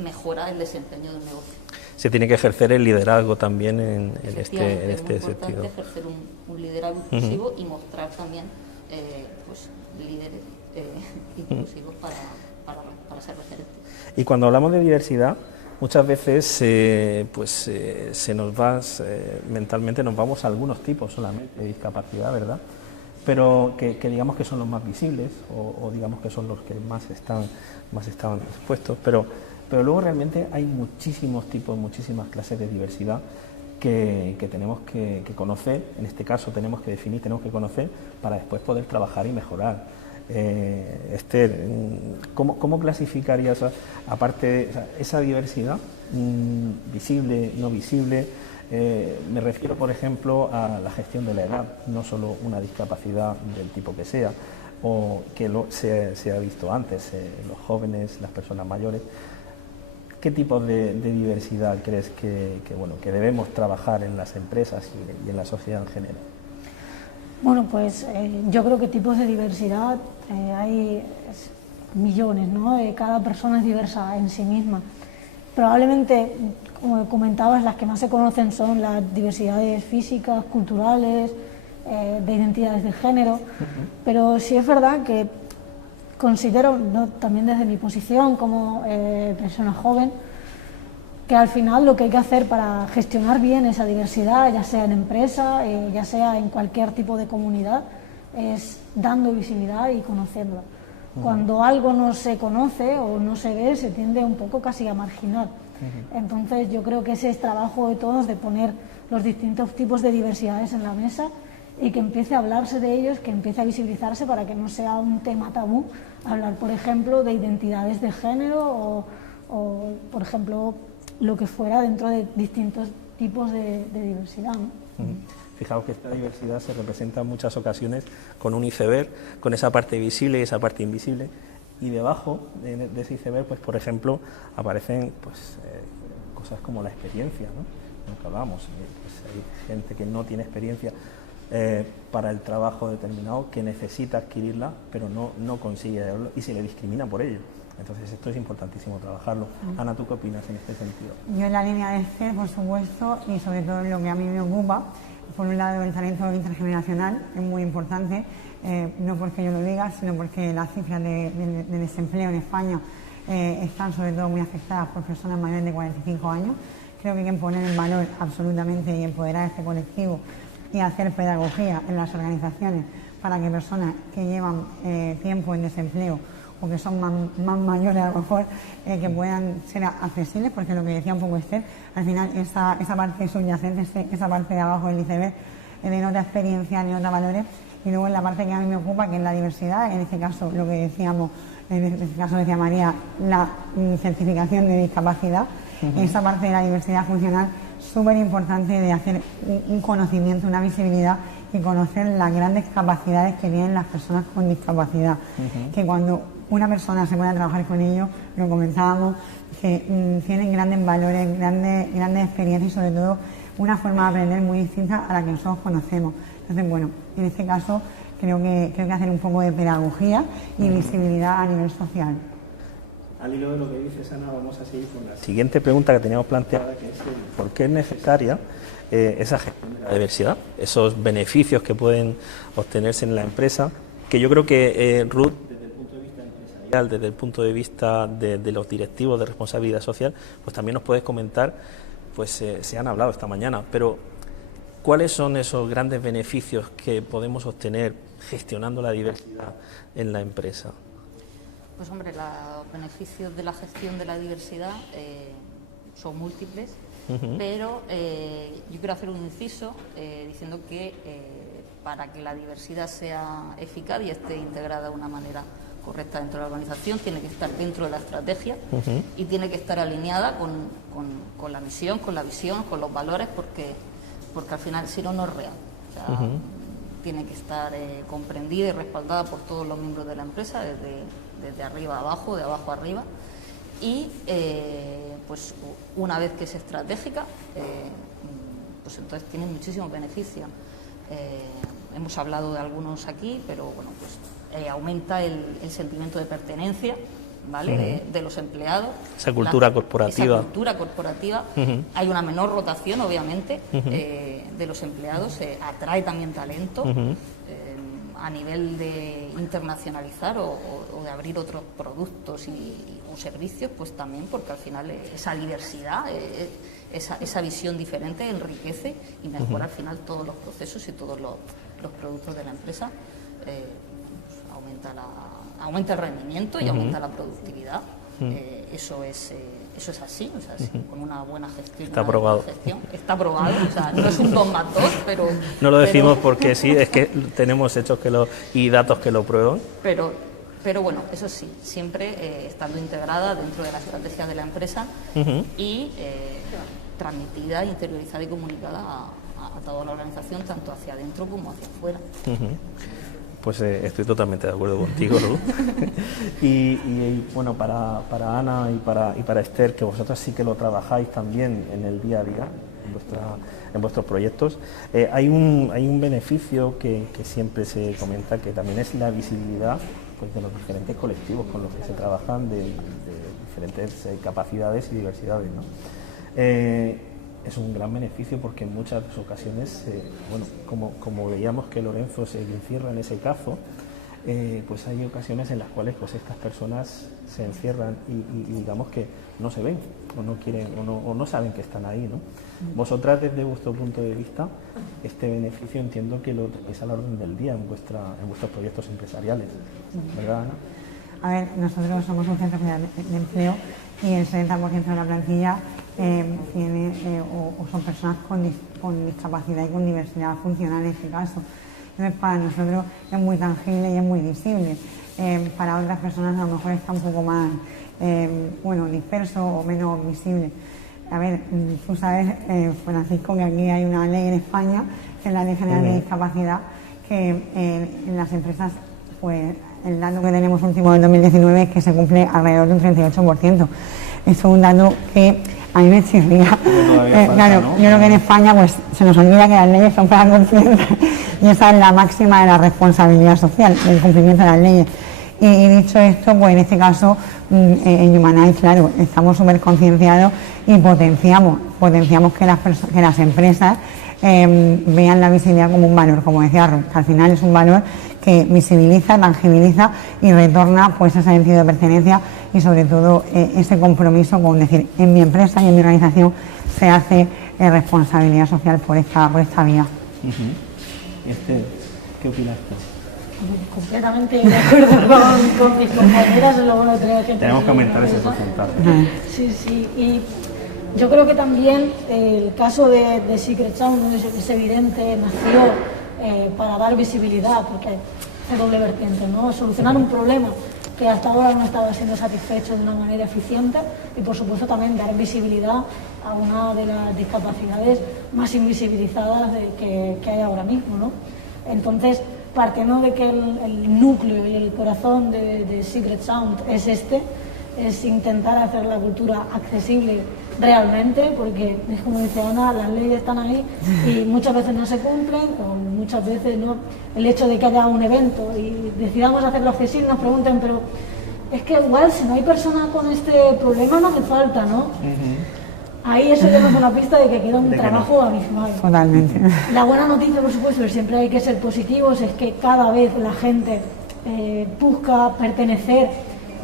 mejora el desempeño de un negocio. Se tiene que ejercer el liderazgo también en este sentido. Es sentido. Ejercer un liderazgo inclusivo y mostrar también pues líderes inclusivos para ser referentes. Y cuando hablamos de diversidad, muchas veces se nos va, mentalmente nos vamos a algunos tipos solamente de discapacidad, ¿verdad? Pero que digamos que son los más visibles o digamos que son los que más están expuestos, pero luego realmente hay muchísimos tipos, muchísimas clases de diversidad que tenemos que conocer. En este caso tenemos que definir, tenemos que conocer para después poder trabajar y mejorar. Esther, ¿cómo clasificarías, aparte, o sea, esa diversidad, visible, no visible? Me refiero, por ejemplo, a la gestión de la edad, no solo una discapacidad del tipo que sea, o que se ha visto antes, los jóvenes, las personas mayores. ¿Qué tipo de diversidad crees que debemos trabajar en las empresas y en la sociedad en general? Bueno, pues yo creo que tipos de diversidad hay millones, ¿no? Cada persona es diversa en sí misma. Probablemente, como comentabas, las que más se conocen son las diversidades físicas, culturales, de identidades de género, pero sí es verdad que considero, ¿no?, también desde mi posición como persona joven, que al final lo que hay que hacer para gestionar bien esa diversidad, ya sea en empresa, ya sea en cualquier tipo de comunidad, es dando visibilidad y conociéndola. Cuando algo no se conoce o no se ve, se tiende un poco casi a marginar. Entonces yo creo que ese es trabajo de todos, de poner los distintos tipos de diversidades en la mesa y que empiece a hablarse de ellos, que empiece a visibilizarse para que no sea un tema tabú hablar, por ejemplo, de identidades de género o por ejemplo, lo que fuera dentro de distintos tipos de diversidad, ¿no? Fijaos que esta diversidad se representa en muchas ocasiones con un iceberg, con esa parte visible y esa parte invisible, y debajo de ese iceberg, pues por ejemplo, aparecen cosas como la experiencia, ¿no? Lo que hablamos, pues hay gente que no tiene experiencia para el trabajo determinado, que necesita adquirirla, pero no consigue hacerlo y se le discrimina por ello. Entonces esto es importantísimo trabajarlo. Ana, ¿tú qué opinas en este sentido? Yo en la línea de Esther, por supuesto, y sobre todo lo que a mí me ocupa, por un lado el talento intergeneracional es muy importante, no porque yo lo diga, sino porque las cifras de desempleo en España están sobre todo muy afectadas por personas mayores de 45 años. Creo que hay que poner en valor absolutamente y empoderar a este colectivo y hacer pedagogía en las organizaciones para que personas que llevan tiempo en desempleo o que son más mayores a lo mejor, que puedan ser accesibles, porque lo que decía un poco Esther, al final esa parte subyacente, esa parte de abajo del iceberg, denota experiencia, denota valores, y luego en la parte que a mí me ocupa, que es la diversidad, en este caso lo que decíamos, en este caso decía María, la certificación de discapacidad, esa parte de la diversidad funcional, súper importante de hacer un conocimiento, una visibilidad y conocer las grandes capacidades que tienen las personas con discapacidad, que cuando una persona se pone a trabajar con ellos, lo comentábamos, que tienen grandes valores, grandes experiencias y sobre todo una forma de aprender muy distinta a la que nosotros conocemos. Entonces, bueno, en este caso creo que hay que hacer un poco de pedagogía y visibilidad a nivel social. Al hilo de lo que dices, Ana, vamos a seguir con la siguiente pregunta que teníamos planteada, que es ¿por qué es necesaria esa gestión de la diversidad? Esos beneficios que pueden obtenerse en la empresa, que yo creo que Ruth, desde el punto de vista de los directivos de responsabilidad social, pues también nos puedes comentar, pues se han hablado esta mañana, pero ¿cuáles son esos grandes beneficios que podemos obtener gestionando la diversidad en la empresa? Pues hombre, los beneficios de la gestión de la diversidad son múltiples, pero yo quiero hacer un inciso diciendo que para que la diversidad sea eficaz y esté integrada de una manera correcta dentro de la organización, tiene que estar dentro de la estrategia y tiene que estar alineada con la misión, con la visión, con los valores, porque al final si no, no es real. O sea, tiene que estar comprendida y respaldada por todos los miembros de la empresa, desde arriba a abajo, de abajo a arriba, y pues una vez que es estratégica, pues entonces tiene muchísimos beneficios. Hemos hablado de algunos aquí, pero bueno, pues aumenta el sentimiento de pertenencia, ¿vale? De los empleados. Esa cultura corporativa. Esa cultura corporativa. Hay una menor rotación, obviamente, de los empleados. Se atrae también talento a nivel de internacionalizar o de abrir otros productos o servicios, pues también, porque al final esa diversidad, esa visión diferente enriquece y mejora al final todos los procesos y todos los productos de la empresa. Aumenta el rendimiento y aumenta la productividad. Eso es eso es así, o sea, con una buena gestión. Está aprobado. Está aprobado, o sea, no es un 2 más 2, pero... No lo decimos porque sí, es que tenemos hechos y datos que lo prueban. Pero bueno, eso sí, siempre estando integrada dentro de la estrategia de la empresa y transmitida, interiorizada y comunicada a toda la organización, tanto hacia adentro como hacia afuera. Pues estoy totalmente de acuerdo contigo, Ruth. y bueno, para Ana y para Esther, que vosotras sí que lo trabajáis también en el día a día, en vuestros proyectos, hay un beneficio que siempre se comenta, que también es la visibilidad, pues, de los diferentes colectivos con los que se trabajan, de diferentes capacidades y diversidades, ¿no? Es un gran beneficio porque en muchas ocasiones, bueno, como veíamos que Lorenzo se encierra en ese cazo, pues hay ocasiones en las cuales pues estas personas se encierran y digamos que no se ven o no quieren o no saben que están ahí, ¿no? Vosotras, desde vuestro punto de vista, este beneficio entiendo que lo tenéis a la orden del día en vuestros proyectos empresariales, ¿verdad, Ana? A ver, nosotros somos un centro de empleo y el 70% de la plantilla tiene o son personas con discapacidad y con diversidad funcional en este caso. Entonces, para nosotros es muy tangible y es muy visible. Para otras personas a lo mejor está un poco más disperso o menos visible. A ver, tú sabes, Francisco, que aquí hay una ley en España, que es la Ley General de Discapacidad, que en las empresas, pues el dato que tenemos último del 2019 es que se cumple alrededor de un 38%. Es un dato que a mí me chirría. Claro, ¿no? Yo creo que en España pues se nos olvida que las leyes son para cumplir y esa es la máxima de la responsabilidad social, del cumplimiento de las leyes. Y dicho esto, pues en este caso en Humanize, claro, estamos súper concienciados y potenciamos que las empresas vean la visibilidad como un valor, como decía Ruth, que al final es un valor que visibiliza, tangibiliza y retorna pues ese sentido de pertenencia y sobre todo ese compromiso con decir, en mi empresa y en mi organización se hace responsabilidad social por esta vía. ¿Qué opinas tú? Completamente de acuerdo con mis compañeras, es lo bueno de tener gente. Tenemos que aumentar ese porcentaje. Sí, y yo creo que también el caso de Secret Sound es evidente, nació para dar visibilidad, porque es doble vertiente, ¿no? Solucionar un problema que hasta ahora no estaba siendo satisfecho de una manera eficiente y, por supuesto, también dar visibilidad a una de las discapacidades más invisibilizadas que hay ahora mismo, ¿no? Entonces, partiendo de que el núcleo y el corazón de Secret Sound es intentar hacer la cultura accesible realmente, porque es como dice Ana, las leyes están ahí y muchas veces no se cumplen, o muchas veces no. El hecho de que haya un evento y decidamos hacerlo accesible, nos pregunten, pero es que igual si no hay personas con este problema no hace falta, ¿no? Ahí eso ya nos da una pista de que queda un trabajo abismal. Totalmente. La buena noticia, por supuesto, y siempre hay que ser positivos, es que cada vez la gente busca pertenecer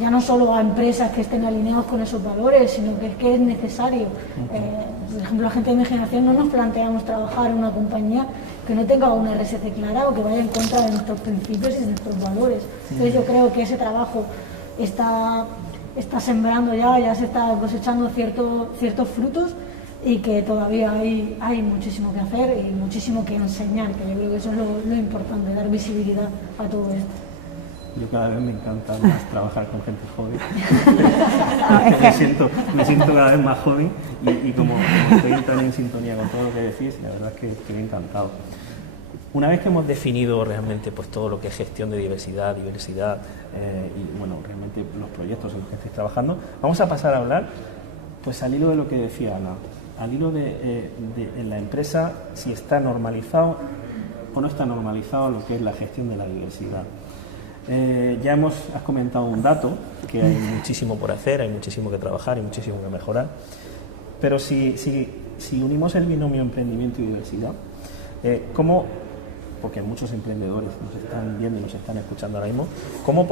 ya no solo a empresas que estén alineados con esos valores, sino que es necesario. Por ejemplo, la gente de mi generación no nos planteamos trabajar en una compañía que no tenga una RSC clara o que vaya en contra de nuestros principios y de nuestros valores. Entonces yo creo que ese trabajo está sembrando ya se está cosechando ciertos frutos y que todavía hay muchísimo que hacer y muchísimo que enseñar, que yo creo que eso es lo importante, dar visibilidad a todo esto. Yo cada vez me encanta más trabajar con gente joven. me siento cada vez más joven y como estoy tan en sintonía con todo lo que decís, la verdad es que estoy encantado. Una vez que hemos definido realmente pues todo lo que es gestión de diversidad y bueno, realmente los proyectos en los que estáis trabajando, vamos a pasar a hablar pues al hilo de lo que decía Ana, al hilo de en la empresa, si está normalizado o no está normalizado lo que es la gestión de la diversidad. Ya has comentado un dato, que hay muchísimo por hacer, hay muchísimo que trabajar y muchísimo que mejorar, pero si unimos el binomio emprendimiento y diversidad, ¿cómo, porque muchos emprendedores nos están viendo y nos están escuchando ahora mismo, cómo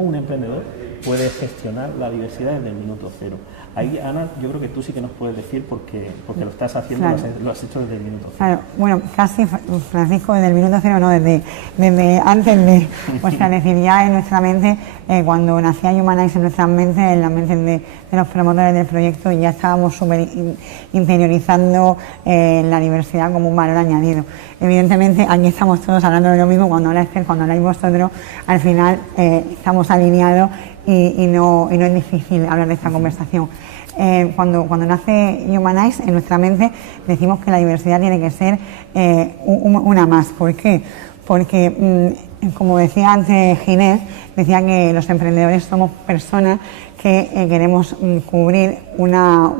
un emprendedor puede gestionar la diversidad desde el minuto cero. Ahí, Ana, yo creo que tú sí que nos puedes decir porque lo estás haciendo, claro. lo has hecho desde el minuto cero. Claro, bueno, casi, Francisco, desde el minuto cero, no, desde antes de, o sea, decir, ya en nuestra mente, cuando nacía Humanize en nuestras mentes, en las mentes de los promotores del proyecto, ya estábamos súper interiorizando la diversidad como un valor añadido. Evidentemente, aquí estamos todos hablando de lo mismo, cuando habla Esther, cuando habláis vosotros, al final estamos alineados y no es difícil hablar de esta conversación. Cuando nace Humanize, en nuestra mente decimos que la diversidad tiene que ser una más. ¿Por qué? Porque, como decía antes Ginés, decía que los emprendedores somos personas que queremos cubrir una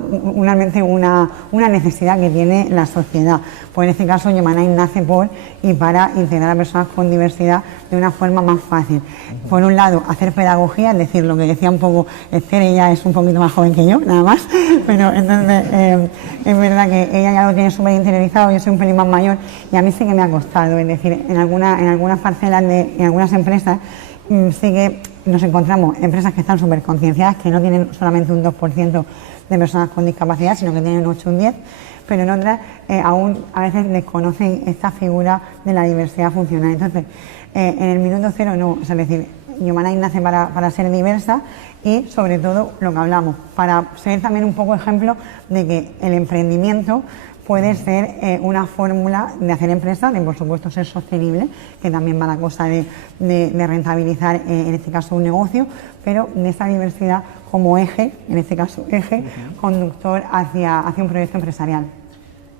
necesidad que tiene la sociedad. Pues en este caso Humanize nace por y para integrar a personas con diversidad de una forma más fácil. Por un lado, hacer pedagogía, es decir, lo que decía un poco Esther, ella es un poquito más joven que yo, nada más, pero entonces es verdad que ella ya lo tiene súper interiorizado, yo soy un pelín más mayor y a mí sí que me ha costado, es decir, en algunas parcelas, en algunas empresas, sí que nos encontramos empresas que están súper concienciadas, que no tienen solamente un 2% de personas con discapacidad, sino que tienen un 8 o un 10%, pero en otras aún a veces desconocen esta figura de la diversidad funcional. Entonces, en el minuto cero no, es decir, Humanize nace para ser diversa y sobre todo lo que hablamos, para ser también un poco ejemplo de que el emprendimiento puede ser una fórmula de hacer empresa, de por supuesto ser sostenible, que también va la cosa de rentabilizar en este caso un negocio, pero de esa diversidad como eje, en este caso eje, conductor hacia un proyecto empresarial.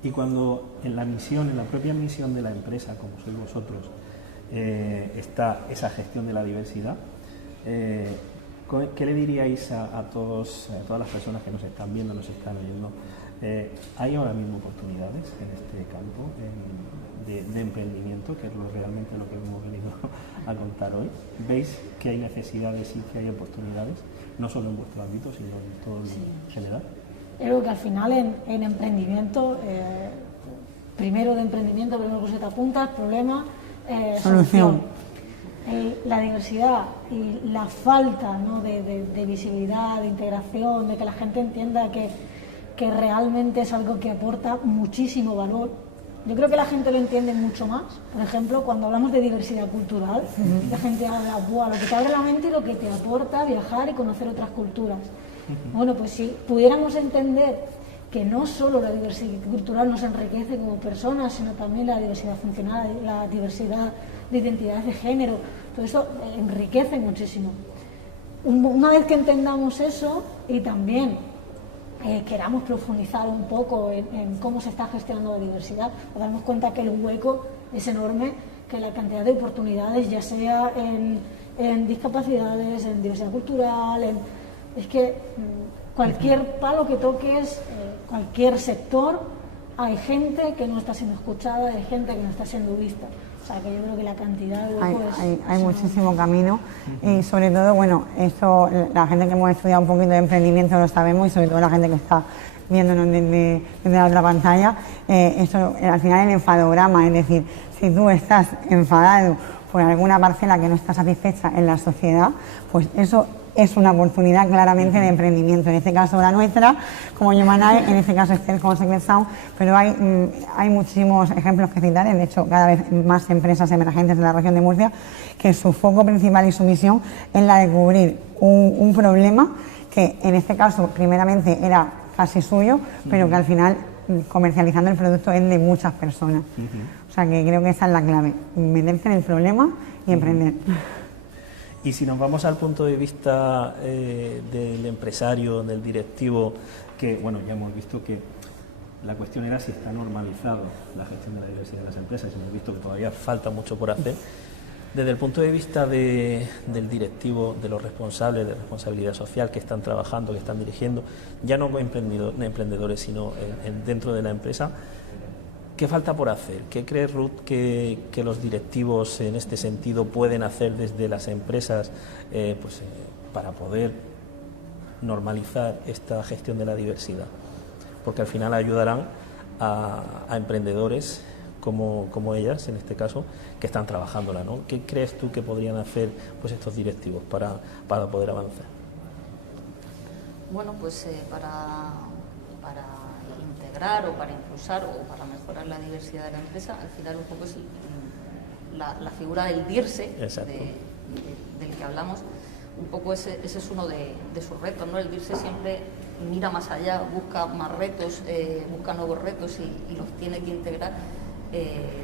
Y cuando en la misión, en la propia misión de la empresa, como sois vosotros, está esa gestión de la diversidad, ¿qué le diríais a todas las personas que nos están viendo, nos están oyendo? ¿Hay ahora mismo oportunidades en este campo de emprendimiento, que es realmente lo que hemos venido a contar hoy? ¿Veis que hay necesidades y que hay oportunidades, no solo en vuestro ámbito, sino en todo en general? Creo que al final en emprendimiento, primero que te apuntas, problema, solución. La diversidad y la falta, ¿no?, de visibilidad, de integración, de que la gente entienda que realmente es algo que aporta muchísimo valor. Yo creo que la gente lo entiende mucho más. Por ejemplo, cuando hablamos de diversidad cultural, la gente habla, ¡buah!, lo que te abre la mente y lo que te aporta viajar y conocer otras culturas. Bueno, pues si pudiéramos entender que no solo la diversidad cultural nos enriquece como personas, sino también la diversidad funcional, la diversidad de identidades de género, todo eso enriquece muchísimo. Una vez que entendamos eso y también queramos profundizar un poco en cómo se está gestionando la diversidad, nos damos cuenta que el hueco es enorme, que la cantidad de oportunidades, ya sea en discapacidades, en diversidad cultural, es que cualquier palo que toques, cualquier sector, hay gente que no está siendo escuchada, hay gente que no está siendo vista. O sea, que yo creo que la cantidad de hueco hay muchísimo camino y sobre todo, bueno, esto la gente que hemos estudiado un poquito de emprendimiento lo sabemos y sobre todo la gente que está viéndonos desde la otra pantalla, esto al final el enfadograma, es decir, si tú estás enfadado por alguna parcela que no está satisfecha en la sociedad, pues eso es una oportunidad claramente de emprendimiento, en este caso la nuestra como Humanize, en este caso Esther como Secret Sound, pero hay muchísimos ejemplos que citar, de hecho cada vez más empresas emergentes de la región de Murcia que su foco principal y su misión es la de cubrir un problema que en este caso primeramente era casi suyo, pero que al final comercializando el producto es de muchas personas. O sea que creo que esa es la clave, meterse en el problema y emprender. Y si nos vamos al punto de vista del empresario, del directivo, que bueno, ya hemos visto que la cuestión era si está normalizado la gestión de la diversidad de las empresas, y hemos visto que todavía falta mucho por hacer. Desde el punto de vista del directivo, de los responsables de responsabilidad social que están trabajando, que están dirigiendo, ya no emprendedores, sino dentro de la empresa, ¿qué falta por hacer? ¿Qué cree Ruth que los directivos en este sentido pueden hacer desde las empresas para poder normalizar esta gestión de la diversidad? Porque al final ayudarán a emprendedores como ellas, en este caso, que están trabajándola, ¿no? ¿Qué crees tú que podrían hacer pues estos directivos para poder avanzar? Bueno, pues para integrar o para impulsar o para mejorar la diversidad de la empresa, al final un poco es la figura del DIRSE, del que hablamos, un poco ese es uno de sus retos, ¿no? El DIRSE siempre mira más allá, busca más retos, busca nuevos retos y los tiene que integrar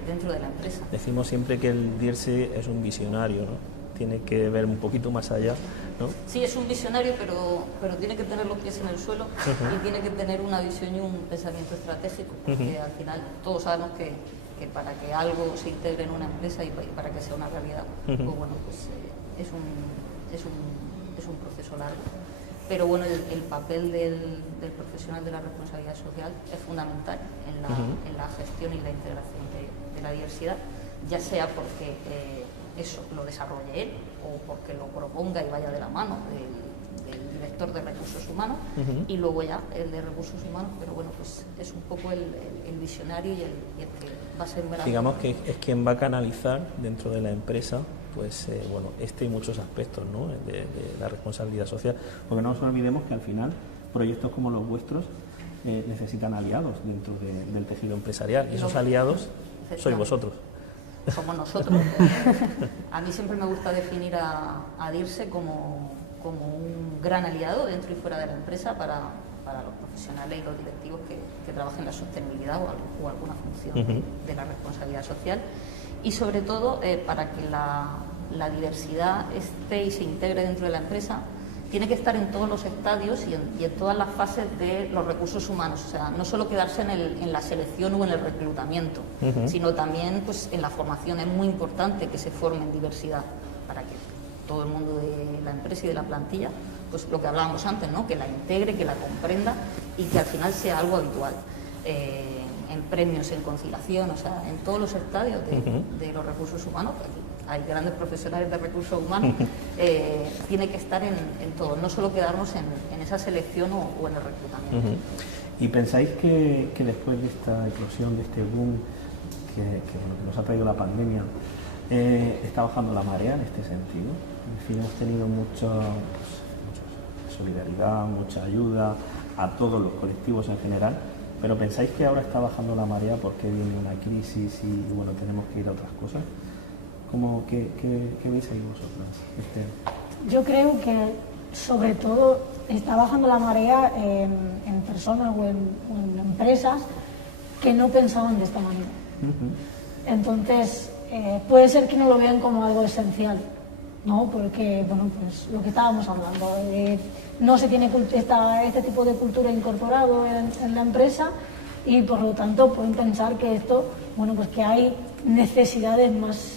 dentro de la empresa. Decimos siempre que el DIRSE es un visionario, ¿no? Tiene que ver un poquito más allá, ¿no? Sí, es un visionario, pero tiene que tener los pies en el suelo y tiene que tener una visión y un pensamiento estratégico, porque al final todos sabemos que para que algo se integre en una empresa y para que sea una realidad, pues bueno, pues es un proceso largo. Pero bueno, el papel del profesional de la responsabilidad social es fundamental en la gestión y la integración de la diversidad, ya sea porque eso lo desarrolle él o porque lo proponga y vaya de la mano del director de recursos humanos y luego ya el de recursos humanos, pero bueno, pues es un poco el visionario y el que va a ser verdad. Digamos que es quien va a canalizar dentro de la empresa pues bueno, y muchos aspectos, ¿no? de la responsabilidad social, porque no nos olvidemos que al final proyectos como los vuestros necesitan aliados dentro del tejido empresarial y esos aliados sois vosotros. Somos nosotros. A mí siempre me gusta definir a DIRSE como un gran aliado dentro y fuera de la empresa para los profesionales y los directivos que trabajen en la sostenibilidad o alguna función de la responsabilidad social, y sobre todo para que la diversidad esté y se integre dentro de la empresa. Tiene que estar en todos los estadios y en todas las fases de los recursos humanos, o sea, no solo quedarse en la selección o en el reclutamiento, sino también pues en la formación. Es muy importante que se forme en diversidad para que todo el mundo de la empresa y de la plantilla, pues lo que hablábamos antes, ¿no? Que la integre, que la comprenda y que al final sea algo habitual. En premios, en conciliación, o sea, en todos los estadios de los recursos humanos, aquí hay grandes profesionales de recursos humanos, tiene que estar en todo, no solo quedarnos en esa selección o en el reclutamiento. ¿Y pensáis que después de esta eclosión, de este boom que nos ha traído la pandemia, está bajando la marea en este sentido? En fin, hemos tenido mucha solidaridad, mucha ayuda a todos los colectivos en general, pero ¿pensáis que ahora está bajando la marea porque viene una crisis y bueno, tenemos que ir a otras cosas? ¿Qué veis ahí vosotras? Yo creo que sobre todo está bajando la marea en personas o en empresas que no pensaban de esta manera. Entonces, puede ser que no lo vean como algo esencial, ¿no? Porque, bueno, pues lo que estábamos hablando, no se tiene este tipo de cultura incorporado en la empresa y por lo tanto pueden pensar que esto, bueno, pues que hay necesidades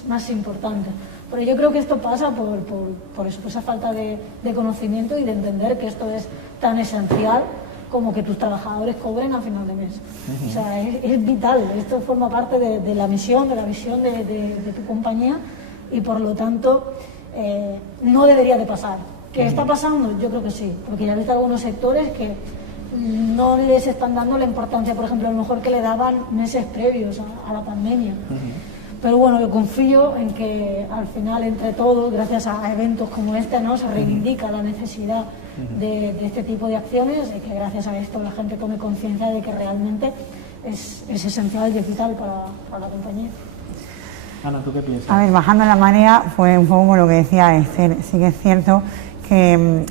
más importantes. Pero yo creo que esto pasa por eso, por esa falta de conocimiento y de entender que esto es tan esencial como que tus trabajadores cobren a final de mes. O sea, es vital, esto forma parte de la misión, de la visión de tu compañía y por lo tanto no debería de pasar. ¿Qué está pasando? Yo creo que sí, porque ya he visto algunos sectores que no les están dando la importancia, por ejemplo, a lo mejor que le daban meses previos a la pandemia. Pero bueno, yo confío en que al final, entre todos, gracias a eventos como este, ¿no? Se reivindica la necesidad de este tipo de acciones y que gracias a esto la gente tome conciencia de que realmente es esencial y es vital para la compañía. Ana, ¿tú qué piensas? A ver, bajando la marea fue un poco lo que decía Esther. Sí que es cierto que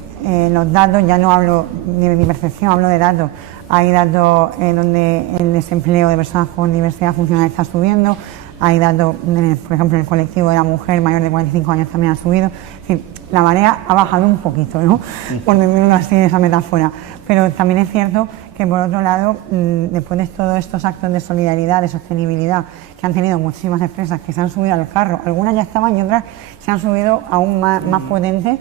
los datos, ya no hablo de mi percepción, hablo de datos. Hay datos donde el desempleo de personas con diversidad funcional está subiendo. Hay datos, por ejemplo, en el colectivo de la mujer mayor de 45 años también ha subido. Es decir, la marea ha bajado un poquito, ¿no? Por decirlo así, esa metáfora. Pero también es cierto que, por otro lado, después de todos estos actos de solidaridad, de sostenibilidad, que han tenido muchísimas empresas que se han subido al carro, algunas ya estaban y otras se han subido aún más potentes,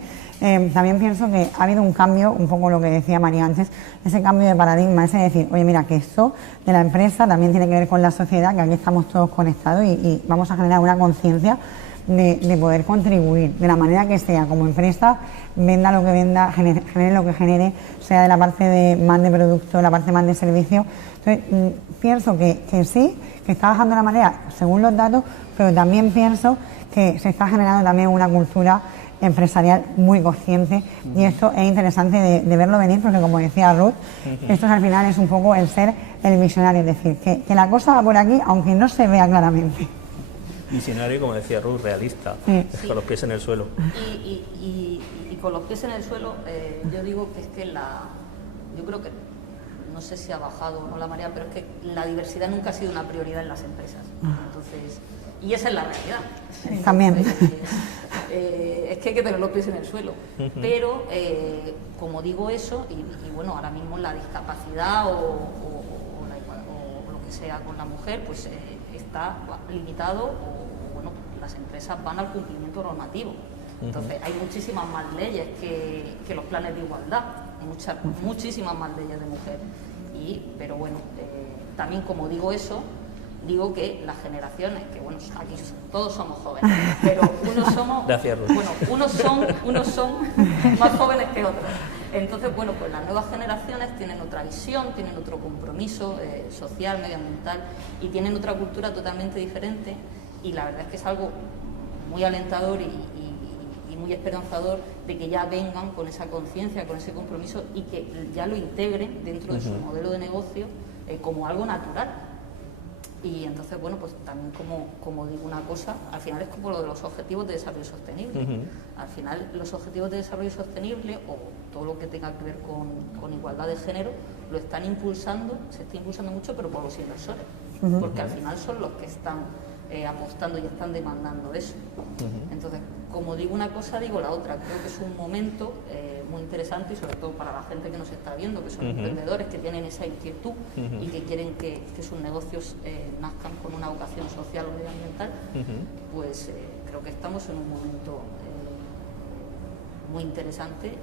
también pienso que ha habido un cambio, un poco lo que decía María antes, ese cambio de paradigma, ese decir, oye, mira, que esto de la empresa también tiene que ver con la sociedad, que aquí estamos todos conectados y vamos a generar una conciencia de poder contribuir de la manera que sea, como empresa, venda lo que venda, genere lo que genere, sea de la parte más de producto, la parte más de servicio. Entonces, pienso que sí, que está bajando la marea según los datos, pero también pienso que se está generando también una cultura empresarial muy consciente y esto es interesante de verlo venir, porque como decía Ruth, esto al final es un poco el ser el visionario, es decir, que la cosa va por aquí aunque no se vea claramente. Visionario, como decía Ruth, realista, Sí. con los pies en el suelo. Y con los pies en el suelo, yo digo que es que yo creo que, no sé si ha bajado o no la marea, pero es que la diversidad nunca ha sido una prioridad en las empresas. Entonces, y esa es la realidad. Entonces, también. Es que hay que tener los pies en el suelo. Pero, como digo eso, y bueno, ahora mismo la discapacidad o lo que sea con la mujer, pues está limitado o bueno, las empresas van al cumplimiento normativo. Entonces, hay muchísimas más leyes que los planes de igualdad, muchísimas más leyes de mujer. Pero bueno, también como digo eso, digo que las generaciones, que bueno, aquí todos somos jóvenes, pero unos son más jóvenes que otros. Entonces, bueno, pues las nuevas generaciones tienen otra visión, tienen otro compromiso social, medioambiental y tienen otra cultura totalmente diferente, y la verdad es que es algo muy alentador y muy esperanzador de que ya vengan con esa conciencia, con ese compromiso y que ya lo integren dentro de su modelo de negocio como algo natural. Y entonces, bueno, pues también como digo una cosa, al final es como lo de los objetivos de desarrollo sostenible. Al final los objetivos de desarrollo sostenible o todo lo que tenga que ver con igualdad de género lo están impulsando, se está impulsando mucho, pero por los inversores, porque al final son los que están apostando y están demandando eso. Entonces, como digo una cosa, digo la otra. Creo que es un momento muy interesante y sobre todo para la gente que nos está viendo, que son emprendedores, que tienen esa inquietud y que quieren que sus negocios nazcan con una vocación social o medioambiental, pues creo que estamos en un momento muy interesante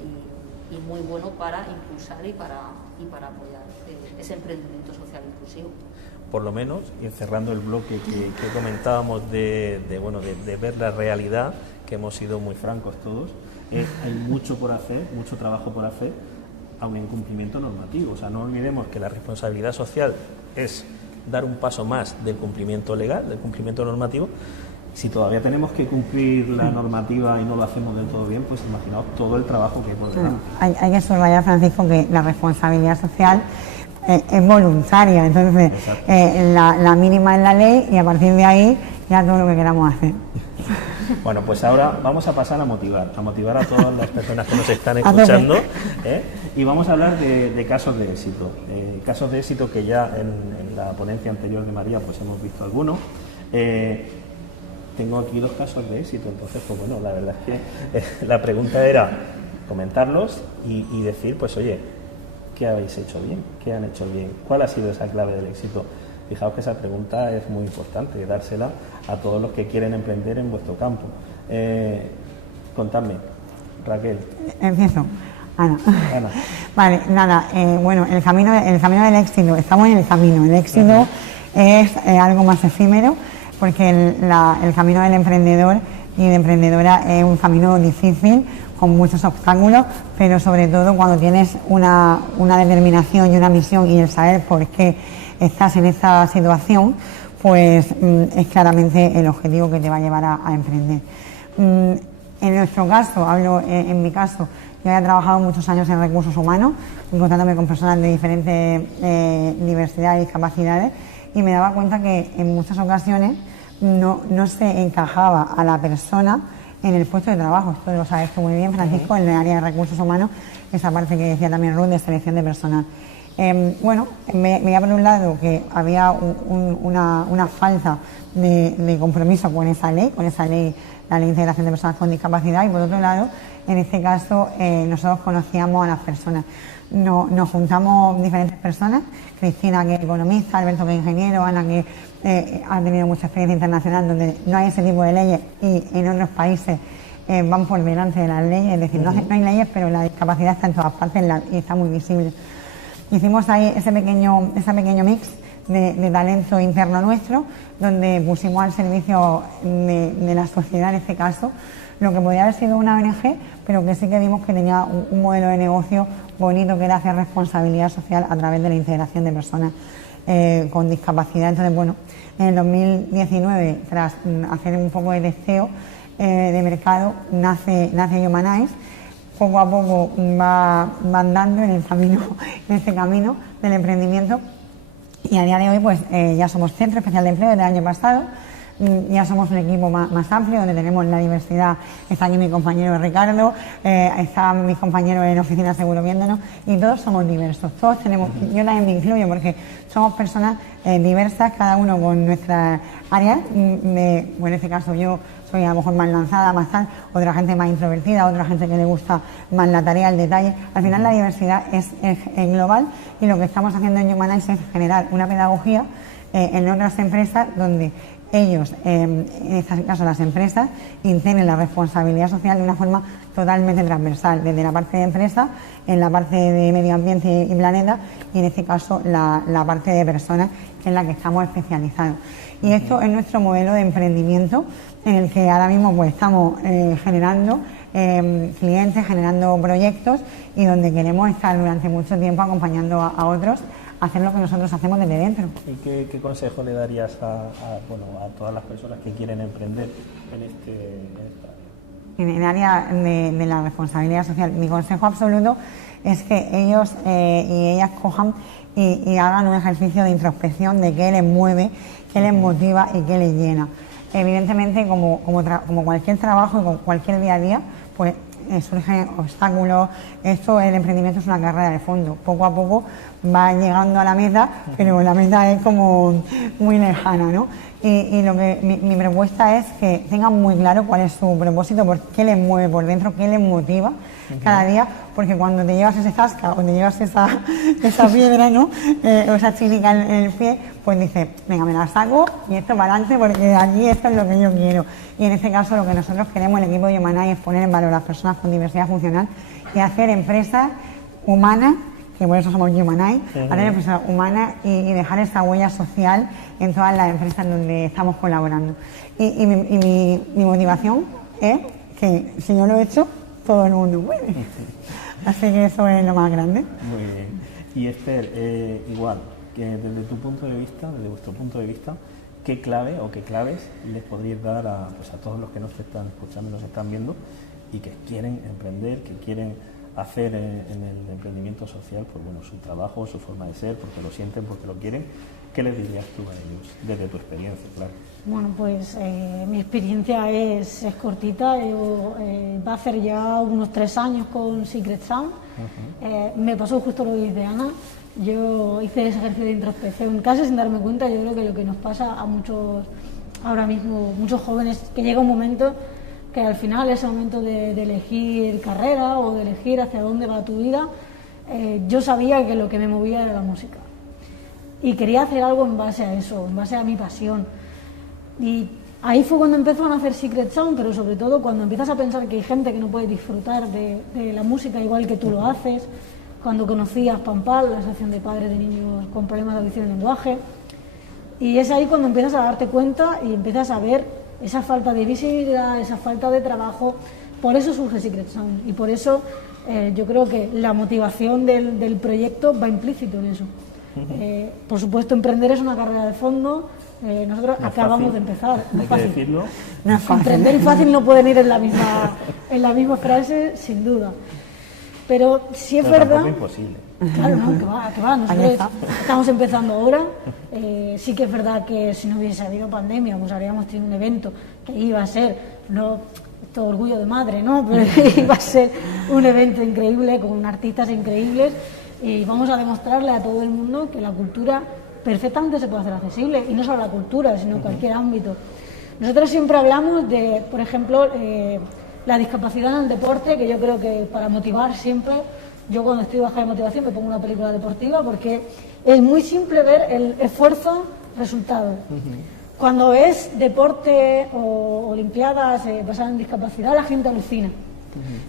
y muy bueno para impulsar y para apoyar ese emprendimiento social inclusivo. Por lo menos, y cerrando el bloque que comentábamos de ver la realidad, que hemos sido muy francos todos, hay mucho por hacer, mucho trabajo por hacer, aun en cumplimiento normativo. O sea, no olvidemos que la responsabilidad social es dar un paso más del cumplimiento legal, del cumplimiento normativo. Si todavía tenemos que cumplir la normativa y no lo hacemos del todo bien, pues imaginaos todo el trabajo que hay por delante. Hay que subrayar, Francisco, que la responsabilidad social es voluntaria, entonces la mínima es la ley y a partir de ahí ya todo lo que queramos hacer. Bueno, pues ahora vamos a pasar a motivar a todas las personas que nos están escuchando, y vamos a hablar de casos de éxito, que ya en la ponencia anterior de María pues hemos visto algunos. Tengo aquí 2 casos de éxito, entonces pues bueno, la verdad es que la pregunta era comentarlos y decir, pues oye, ¿qué habéis hecho bien? ¿Qué han hecho bien? ¿Cuál ha sido esa clave del éxito? Fijaos que esa pregunta es muy importante, dársela a todos los que quieren emprender en vuestro campo. Contadme, Raquel. Empiezo. Ana. Vale, nada, bueno, el camino del éxito, estamos en el camino. El éxito es algo más efímero, porque el camino del emprendedor y de emprendedora es un camino difícil, con muchos obstáculos, pero sobre todo cuando tienes una determinación y una misión y el saber por qué estás en esta situación, pues es claramente el objetivo que te va a llevar a emprender. En nuestro caso, hablo en mi caso, yo había trabajado muchos años en recursos humanos, encontrándome con personas de diferentes diversidades y discapacidades, y me daba cuenta que en muchas ocasiones no se encajaba a la persona en el puesto de trabajo. Esto lo sabes tú muy bien, Francisco, en el área de recursos humanos, esa parte que decía también Ruth de selección de personal. Bueno, veía por un lado que había una falta de compromiso con esa ley, la ley de integración de personas con discapacidad, y por otro lado, en este caso, nosotros conocíamos a las personas. Nos juntamos diferentes personas, Cristina, que es economista, Alberto, que es ingeniero, Ana, que ha tenido mucha experiencia internacional, donde no hay ese tipo de leyes, y en otros países van por delante de las leyes, es decir, no hay leyes, pero la discapacidad está en todas partes y está muy visible. Hicimos ahí ese pequeño mix, de talento interno nuestro, donde pusimos al servicio de la sociedad, en este caso, lo que podría haber sido una ONG, pero que sí que vimos que tenía un modelo de negocio bonito, que era hacer responsabilidad social a través de la integración de personas con discapacidad. Entonces, bueno, en el 2019, tras hacer un poco de testeo de mercado, nace Humanize. Poco a poco va andando en este camino del emprendimiento, y a día de hoy pues ya somos Centro Especial de Empleo desde el año pasado. Ya somos un equipo más amplio, donde tenemos la diversidad. Está aquí mi compañero Ricardo, están mis compañeros en Oficina Seguro viéndonos, y todos somos diversos. Todos tenemos, yo también me incluyo, porque somos personas diversas, cada uno con nuestras áreas. En este caso yo soy a lo mejor más lanzada, más tal, otra gente más introvertida, otra gente que le gusta más la tarea, el detalle. Al final la diversidad es global, y lo que estamos haciendo en Humanize es generar una pedagogía en otras empresas donde ellos, en este caso las empresas, integren la responsabilidad social de una forma totalmente transversal, desde la parte de empresa, en la parte de medio ambiente y planeta, y en este caso la parte de personas, que es la que estamos especializados. Y esto es nuestro modelo de emprendimiento, en el que ahora mismo pues estamos generando clientes, generando proyectos, y donde queremos estar durante mucho tiempo acompañando a otros a hacer lo que nosotros hacemos desde dentro. ¿Y qué consejo le darías a todas las personas que quieren emprender en esta área? En el área de la responsabilidad social, mi consejo absoluto es que ellos y ellas cojan y hagan un ejercicio de introspección de qué les mueve, qué les motiva y qué les llena. Evidentemente, como cualquier trabajo y con cualquier día a día, pues surgen obstáculos. El emprendimiento es una carrera de fondo. Poco a poco va llegando a la meta, pero la meta es como muy lejana, ¿no? Y lo que mi propuesta es que tengan muy claro cuál es su propósito, por qué les mueve por dentro, qué les motiva cada día, porque cuando te llevas ese zasca o te llevas esa piedra, ¿no? O esa chinica en el pie, pues dices, venga, me la saco y esto para adelante, porque aquí esto es lo que yo quiero. Y en este caso lo que nosotros queremos, el equipo de Humanize, es poner en valor a las personas con diversidad funcional y hacer empresas humanas, que por eso somos Humanize, hacer empresas humanas y dejar esa huella social en todas las empresas donde estamos colaborando. Y mi motivación es que si yo lo he hecho, todo el mundo puede. Así que eso es lo más grande. Muy bien. Y Esther, igual, que desde tu punto de vista, desde vuestro punto de vista, ¿qué clave o qué claves les podríais dar a todos los que nos están escuchando, nos están viendo y que quieren emprender, que quieren hacer en el emprendimiento social, pues bueno, su trabajo, su forma de ser, porque lo sienten, porque lo quieren? ¿Qué les dirías tú a ellos, desde tu experiencia, claro? Bueno, pues mi experiencia es cortita. Yo va a hacer ya unos 3 años con Secret Sound. Me pasó justo lo que dice Ana. Yo hice ese ejercicio de introspección casi sin darme cuenta. Yo creo que lo que nos pasa a muchos, ahora mismo, muchos jóvenes, que llega un momento que al final, ese momento de elegir carrera o de elegir hacia dónde va tu vida, yo sabía que lo que me movía era la música. Y quería hacer algo en base a eso, en base a mi pasión. Y ahí fue cuando empezó a nacer Secret Sound, pero sobre todo cuando empiezas a pensar que hay gente que no puede disfrutar de la música igual que tú lo haces. Cuando conocí a Pampal, la Asociación de Padres de Niños con Problemas de Audición y Lenguaje. Y es ahí cuando empiezas a darte cuenta y empiezas a ver esa falta de visibilidad, esa falta de trabajo. Por eso surge Secret Sound. Y por eso yo creo que la motivación del proyecto va implícito en eso. Por supuesto, emprender es una carrera de fondo. Nosotros acabamos de empezar. Hay que decirlo. No es fácil. Emprender y fácil no pueden ir en la misma frase, sin duda. Pero sí es verdad. Es imposible. Claro, no, que va. Nosotros estamos empezando ahora. Sí que es verdad que si no hubiese habido pandemia, pues habríamos tenido un evento que iba a ser, no todo orgullo de madre, ¿no? Pero iba a ser un evento increíble con artistas increíbles. Y vamos a demostrarle a todo el mundo que la cultura perfectamente se puede hacer accesible, y no solo la cultura, sino cualquier ámbito. Nosotros siempre hablamos de, por ejemplo, la discapacidad en el deporte, que yo creo que para motivar siempre, yo cuando estoy baja de motivación me pongo una película deportiva, porque es muy simple ver el esfuerzo-resultado. Cuando es deporte o olimpiadas basadas en discapacidad, la gente alucina.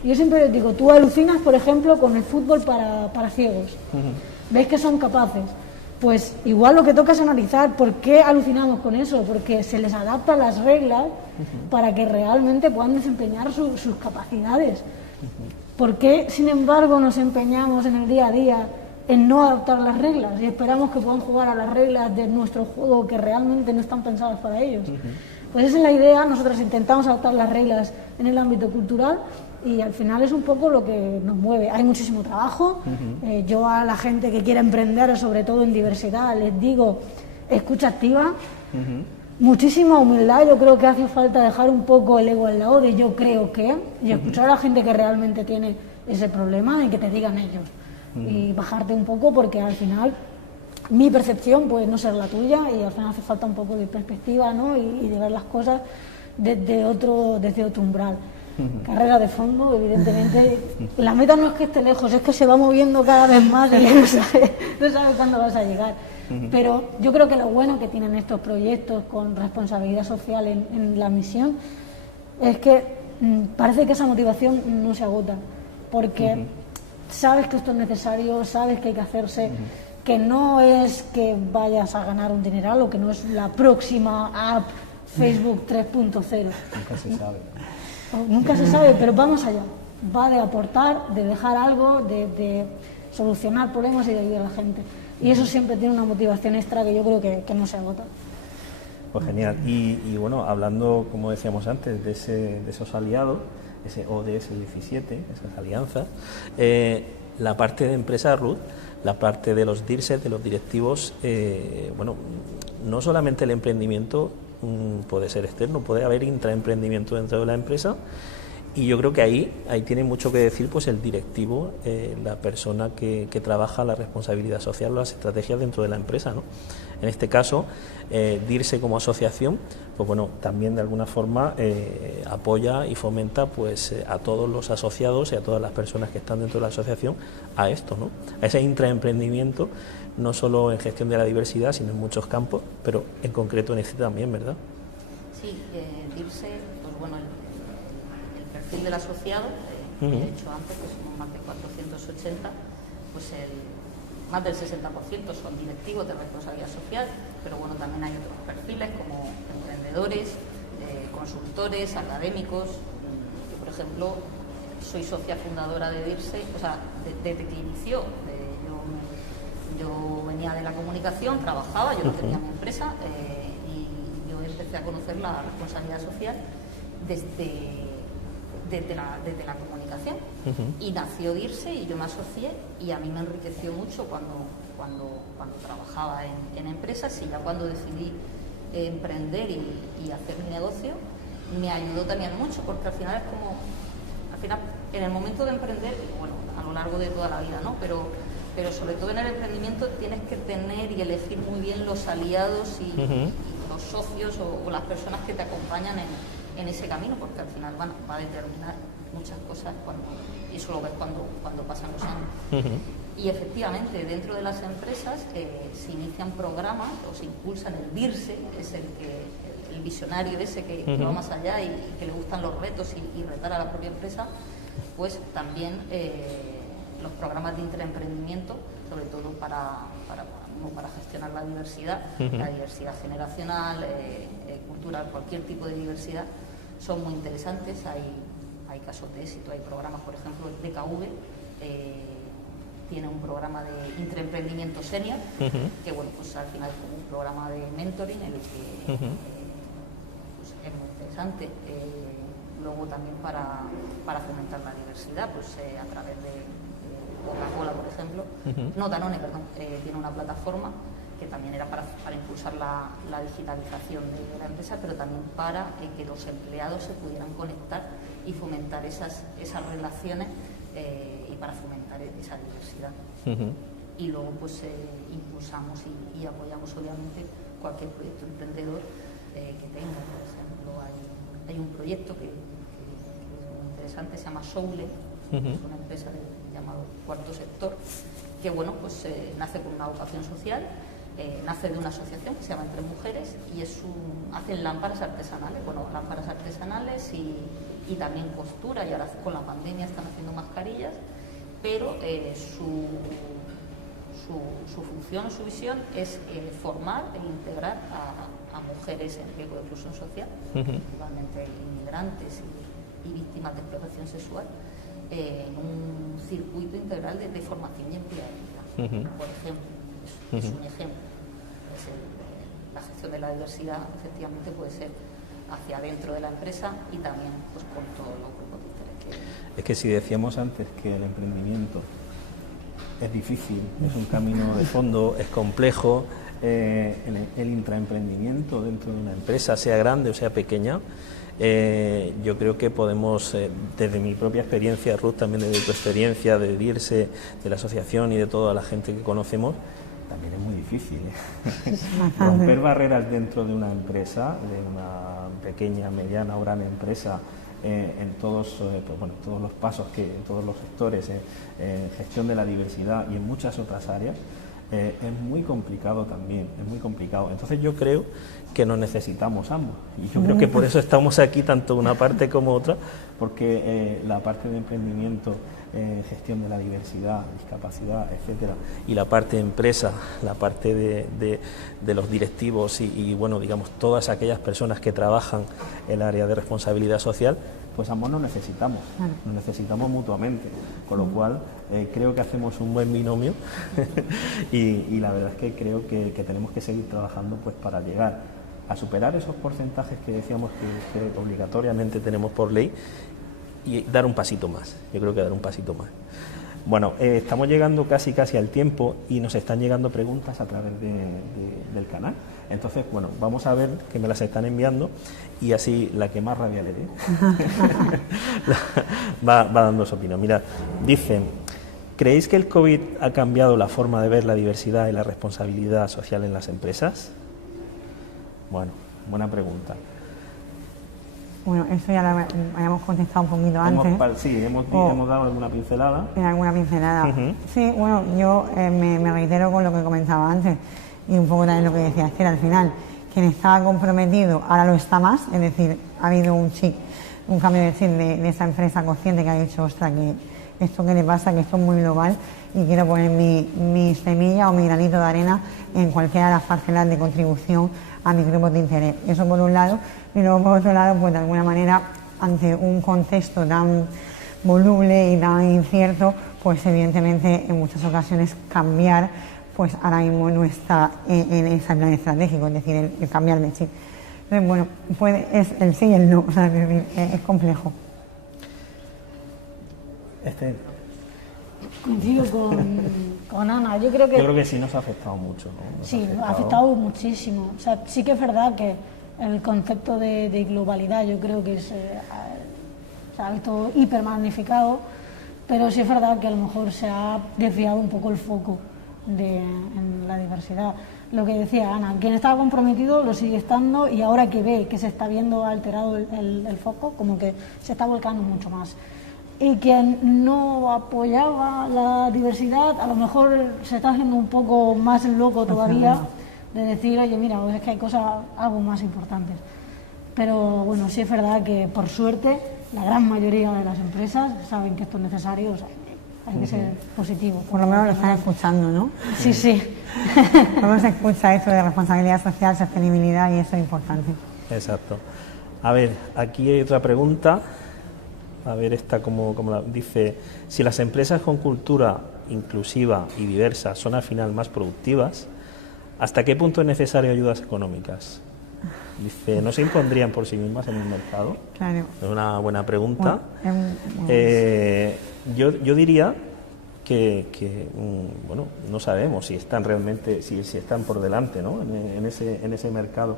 Yo siempre les digo, tú alucinas, por ejemplo, con el fútbol para ciegos. Ves que son capaces. pues igual lo que toca es analizar por qué alucinamos con eso, porque se les adapta las reglas para que realmente puedan desempeñar sus capacidades. ¿Por qué, sin embargo, nos empeñamos en el día a día en no adaptar las reglas y esperamos que puedan jugar a las reglas de nuestro juego que realmente no están pensadas para ellos? Pues esa es la idea. Nosotros intentamos adaptar las reglas en el ámbito cultural y al final es un poco lo que nos mueve. Hay muchísimo trabajo. Yo a la gente que quiere emprender, sobre todo en diversidad, les digo, escucha activa, muchísima humildad. Yo creo que hace falta dejar un poco el ego al lado de yo creo que, y escuchar a la gente que realmente tiene ese problema y que te digan ellos. Y bajarte un poco, porque al final mi percepción puede no ser la tuya y al final hace falta un poco de perspectiva, ¿no? y de ver las cosas desde otro umbral. Carrera de fondo, evidentemente. La meta no es que esté lejos, es que se va moviendo cada vez más y no sabes cuándo vas a llegar. Pero yo creo que lo bueno que tienen estos proyectos con responsabilidad social en la misión es que parece que esa motivación no se agota, porque sabes que esto es necesario, sabes que hay que hacerse, que no es que vayas a ganar un dineral o que no es la próxima app Facebook 3.0. Nunca se sabe. Nunca se sabe, pero vamos allá. Va de aportar, de dejar algo, de solucionar problemas y de ayudar a la gente. Y eso siempre tiene una motivación extra que yo creo que no se agota. Pues genial. Y bueno, hablando, como decíamos antes, de esos aliados, ese ODS 17, esas alianzas, la parte de empresa Ruth, la parte de los DIRSES, de los directivos, bueno, no solamente el emprendimiento puede ser externo, puede haber intraemprendimiento dentro de la empresa, y yo creo que ahí tiene mucho que decir pues el directivo, la persona que trabaja la responsabilidad social, las estrategias dentro de la empresa, ¿no? En este caso, DIRSE como asociación, pues bueno, también de alguna forma apoya y fomenta pues a todos los asociados y a todas las personas que están dentro de la asociación a esto, ¿no? A ese intraemprendimiento, no solo en gestión de la diversidad, sino en muchos campos, pero en concreto en este también, ¿verdad? Sí, DIRSE, pues bueno, el perfil del asociado, he dicho antes que somos más de 480, pues más del 60% son directivos de responsabilidad social, pero bueno, también hay otros perfiles como emprendedores, consultores, académicos. Yo, por ejemplo, soy socia fundadora de DIRSE, o sea, desde que inició. Yo venía de la comunicación, trabajaba, yo no tenía mi empresa y yo empecé a conocer la responsabilidad social desde la comunicación y nació DIRSE y yo me asocié y a mí me enriqueció mucho cuando trabajaba en empresas, y ya cuando decidí emprender y hacer mi negocio me ayudó también mucho, porque al final es como, en el momento de emprender, bueno, a lo largo de toda la vida, ¿no? Pero sobre todo en el emprendimiento tienes que tener y elegir muy bien los aliados y los socios o las personas que te acompañan en ese camino, porque al final va a determinar muchas cosas y eso lo ves cuando pasan los años. Y efectivamente, dentro de las empresas se inician programas o se impulsan. El DIRSE es el visionario ese que va más allá y que le gustan los retos y retar a la propia empresa, pues también los programas de intraemprendimiento, sobre todo para gestionar la diversidad generacional, cultural, cualquier tipo de diversidad, son muy interesantes. Hay casos de éxito, hay programas, por ejemplo, el DKV tiene un programa de intraemprendimiento senior, que bueno, pues al final es como un programa de mentoring en el que pues es muy interesante. Luego también para fomentar la diversidad, pues a través de Coca-Cola, por ejemplo, no, Danone, perdón, tiene una plataforma que también era para impulsar la digitalización de la empresa, pero también para que los empleados se pudieran conectar y fomentar esas relaciones y para fomentar esa diversidad. Y luego pues impulsamos y apoyamos obviamente cualquier proyecto emprendedor que tenga. Por ejemplo, hay un proyecto que es muy interesante, se llama Soule, es una empresa llamado Cuarto Sector, que bueno, pues nace con una vocación social, nace de una asociación que se llama Entre Mujeres y hacen lámparas artesanales, y también costura, y ahora con la pandemia están haciendo mascarillas, pero su función o su visión es formar e integrar a mujeres en riesgo de exclusión social, principalmente inmigrantes y víctimas de explotación sexual, en un circuito integral de formación y empleabilidad. Por ejemplo, es un ejemplo. La gestión de la diversidad efectivamente puede ser hacia adentro de la empresa y también pues, con todos los grupos de interés. Es que si decíamos antes que el emprendimiento es difícil, es un camino de fondo, es complejo, el intraemprendimiento dentro de una empresa, sea grande o sea pequeña, yo creo que podemos, desde mi propia experiencia, Ruth, también desde tu experiencia de DIRSE, de la asociación y de toda la gente que conocemos, también es muy difícil. Romper barreras dentro de una empresa, de una pequeña, mediana o gran empresa, en todos, todos los pasos, en todos los sectores, en gestión de la diversidad y en muchas otras áreas, es muy complicado también, es muy complicado. Entonces yo creo que nos necesitamos ambos y yo creo que por eso estamos aquí, tanto una parte como otra, porque la parte de emprendimiento, gestión de la diversidad, discapacidad, etcétera, y la parte de empresa, la parte de los directivos y bueno, digamos, todas aquellas personas que trabajan en el área de responsabilidad social, pues ambos nos necesitamos mutuamente, con lo cual creo que hacemos un buen binomio y la verdad es que creo que tenemos que seguir trabajando pues para llegar a superar esos porcentajes que decíamos que obligatoriamente tenemos por ley y dar un pasito más. Yo creo que dar un pasito más. Bueno, estamos llegando casi al tiempo y nos están llegando preguntas a través del canal. Entonces, bueno, vamos a ver que me las están enviando y así la que más rabia le dé va dando su opinión. Mira, dicen, ¿creéis que el COVID ha cambiado la forma de ver la diversidad y la responsabilidad social en las empresas? Bueno, buena pregunta. Bueno, eso ya lo habíamos contestado un poquito antes. Hemos dado alguna pincelada. Alguna pincelada. Sí, bueno, yo me reitero con lo que comentaba antes y un poco también lo que decía Esther al final. Quien estaba comprometido ahora lo está más, es decir, ha habido un cambio de chip de esa empresa consciente que ha dicho, ostras, que esto que le pasa, que esto es muy global y quiero poner mi semilla o mi granito de arena en cualquiera de las parcelas de contribución a mis grupos de interés. Eso por un lado, y luego por otro lado, pues de alguna manera, ante un contexto tan voluble y tan incierto, pues evidentemente en muchas ocasiones cambiar, pues ahora mismo no está en ese plan estratégico, es decir, el cambiar de chip. Entonces, bueno, es el sí y el no, o sea, es complejo. Esther. Coincido con Ana. Yo creo que sí nos ha afectado mucho, ¿no? Sí, nos ha afectado muchísimo. O sea, sí que es verdad que el concepto de globalidad yo creo que se ha visto hipermagnificado, pero sí es verdad que a lo mejor se ha desviado un poco el foco en la diversidad. Lo que decía Ana, quien estaba comprometido lo sigue estando y ahora que ve que se está viendo alterado el foco, como que se está volcando mucho más. Y quien no apoyaba la diversidad, a lo mejor se está haciendo un poco más loco todavía, de decir, oye, mira, es que hay cosas algo más importantes. Pero bueno, sí es verdad que por suerte la gran mayoría de las empresas saben que esto es necesario, o sea, hay que ser positivo. Por lo menos lo están escuchando, ¿no? Sí, sí. Vamos a escuchar esto de responsabilidad social, sostenibilidad y eso es importante. Exacto. A ver, aquí hay otra pregunta. A ver, esta como la dice, si las empresas con cultura inclusiva y diversa son al final más productivas, ¿hasta qué punto es necesario ayudas económicas? Dice, ¿no se impondrían por sí mismas en el mercado? Claro. Es una buena pregunta. Yo diría que bueno, no sabemos si están realmente, si están por delante, ¿no? en ese mercado.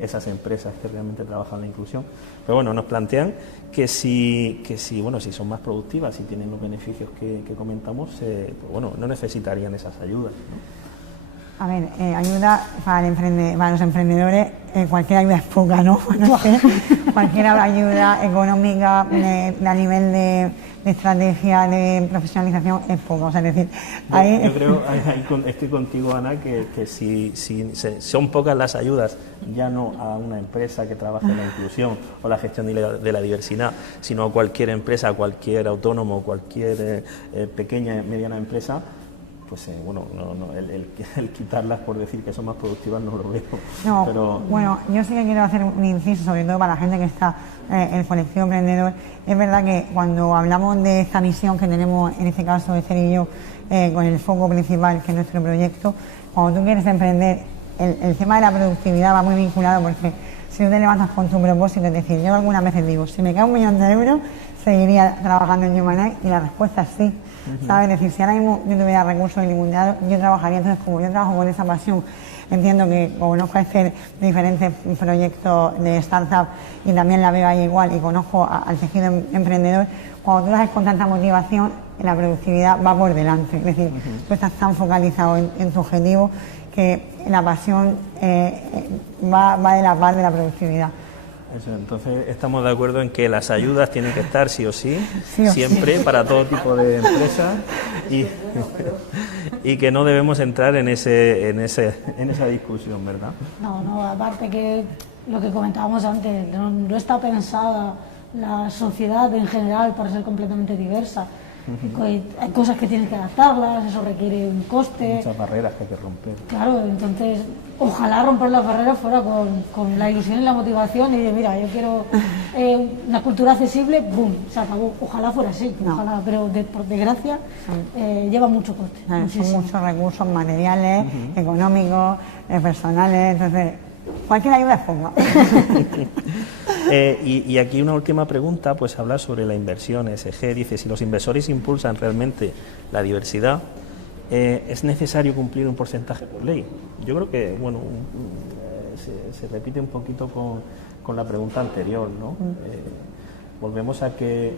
Esas empresas que realmente trabajan la inclusión, pero bueno, nos plantean que si son más productivas y tienen los beneficios que comentamos, pues bueno, no necesitarían esas ayudas, ¿no? A ver, ayuda para los emprendedores, cualquier ayuda es poca, ¿no? Cualquier ayuda económica a nivel de estrategia, de profesionalización es poco. O sea, es decir, yo creo, estoy contigo, Ana, que si son pocas las ayudas, ya no a una empresa que trabaja en la inclusión o la gestión de la diversidad, sino a cualquier empresa, a cualquier autónomo, cualquier pequeña y mediana empresa, pues bueno, el quitarlas por decir que son más productivas no lo veo. No, pero... bueno, yo sí que quiero hacer un inciso, sobre todo para la gente que está en el colectivo emprendedor. Es verdad que cuando hablamos de esta misión que tenemos, en este caso Esther y yo, con el foco principal que es nuestro proyecto, cuando tú quieres emprender, el tema de la productividad va muy vinculado, porque si tú te levantas con tu propósito, es decir, yo algunas veces digo, si me cae 1 millón de euros, seguiría trabajando en Humanite, y la respuesta es sí. ¿Sabes? Es decir, si ahora mismo yo tuviera recursos ilimitados, yo trabajaría. Entonces, como yo trabajo con esa pasión, entiendo que conozco a hacer diferentes proyectos de startup y también la veo ahí igual, y conozco al tejido emprendedor, cuando tú lo haces con tanta motivación, la productividad va por delante. Es decir, tú estás tan focalizado en tu objetivo que la pasión va de la par de la productividad. Eso, entonces estamos de acuerdo en que las ayudas tienen que estar sí o sí, siempre, para todo tipo de empresas, y que no debemos entrar en esa discusión, ¿verdad? No, aparte que lo que comentábamos antes, no está pensada la sociedad en general para ser completamente diversa. Hay cosas que tienes que adaptarlas, eso requiere un coste. Muchas barreras que hay que romper. Claro, entonces ojalá romper las barreras fuera con la ilusión y la motivación, y de mira, yo quiero una cultura accesible, ¡boom!, se acabó. Ojalá fuera así, ojalá, pero por desgracia lleva mucho coste. Son muchos recursos materiales, económicos, personales, entonces cualquier ayuda es poca. Y aquí una última pregunta, pues habla sobre la inversión. ESG dice, si los inversores impulsan realmente la diversidad, ¿es necesario cumplir un porcentaje por ley? Yo creo que, bueno, se repite un poquito con la pregunta anterior, ¿no? Volvemos a que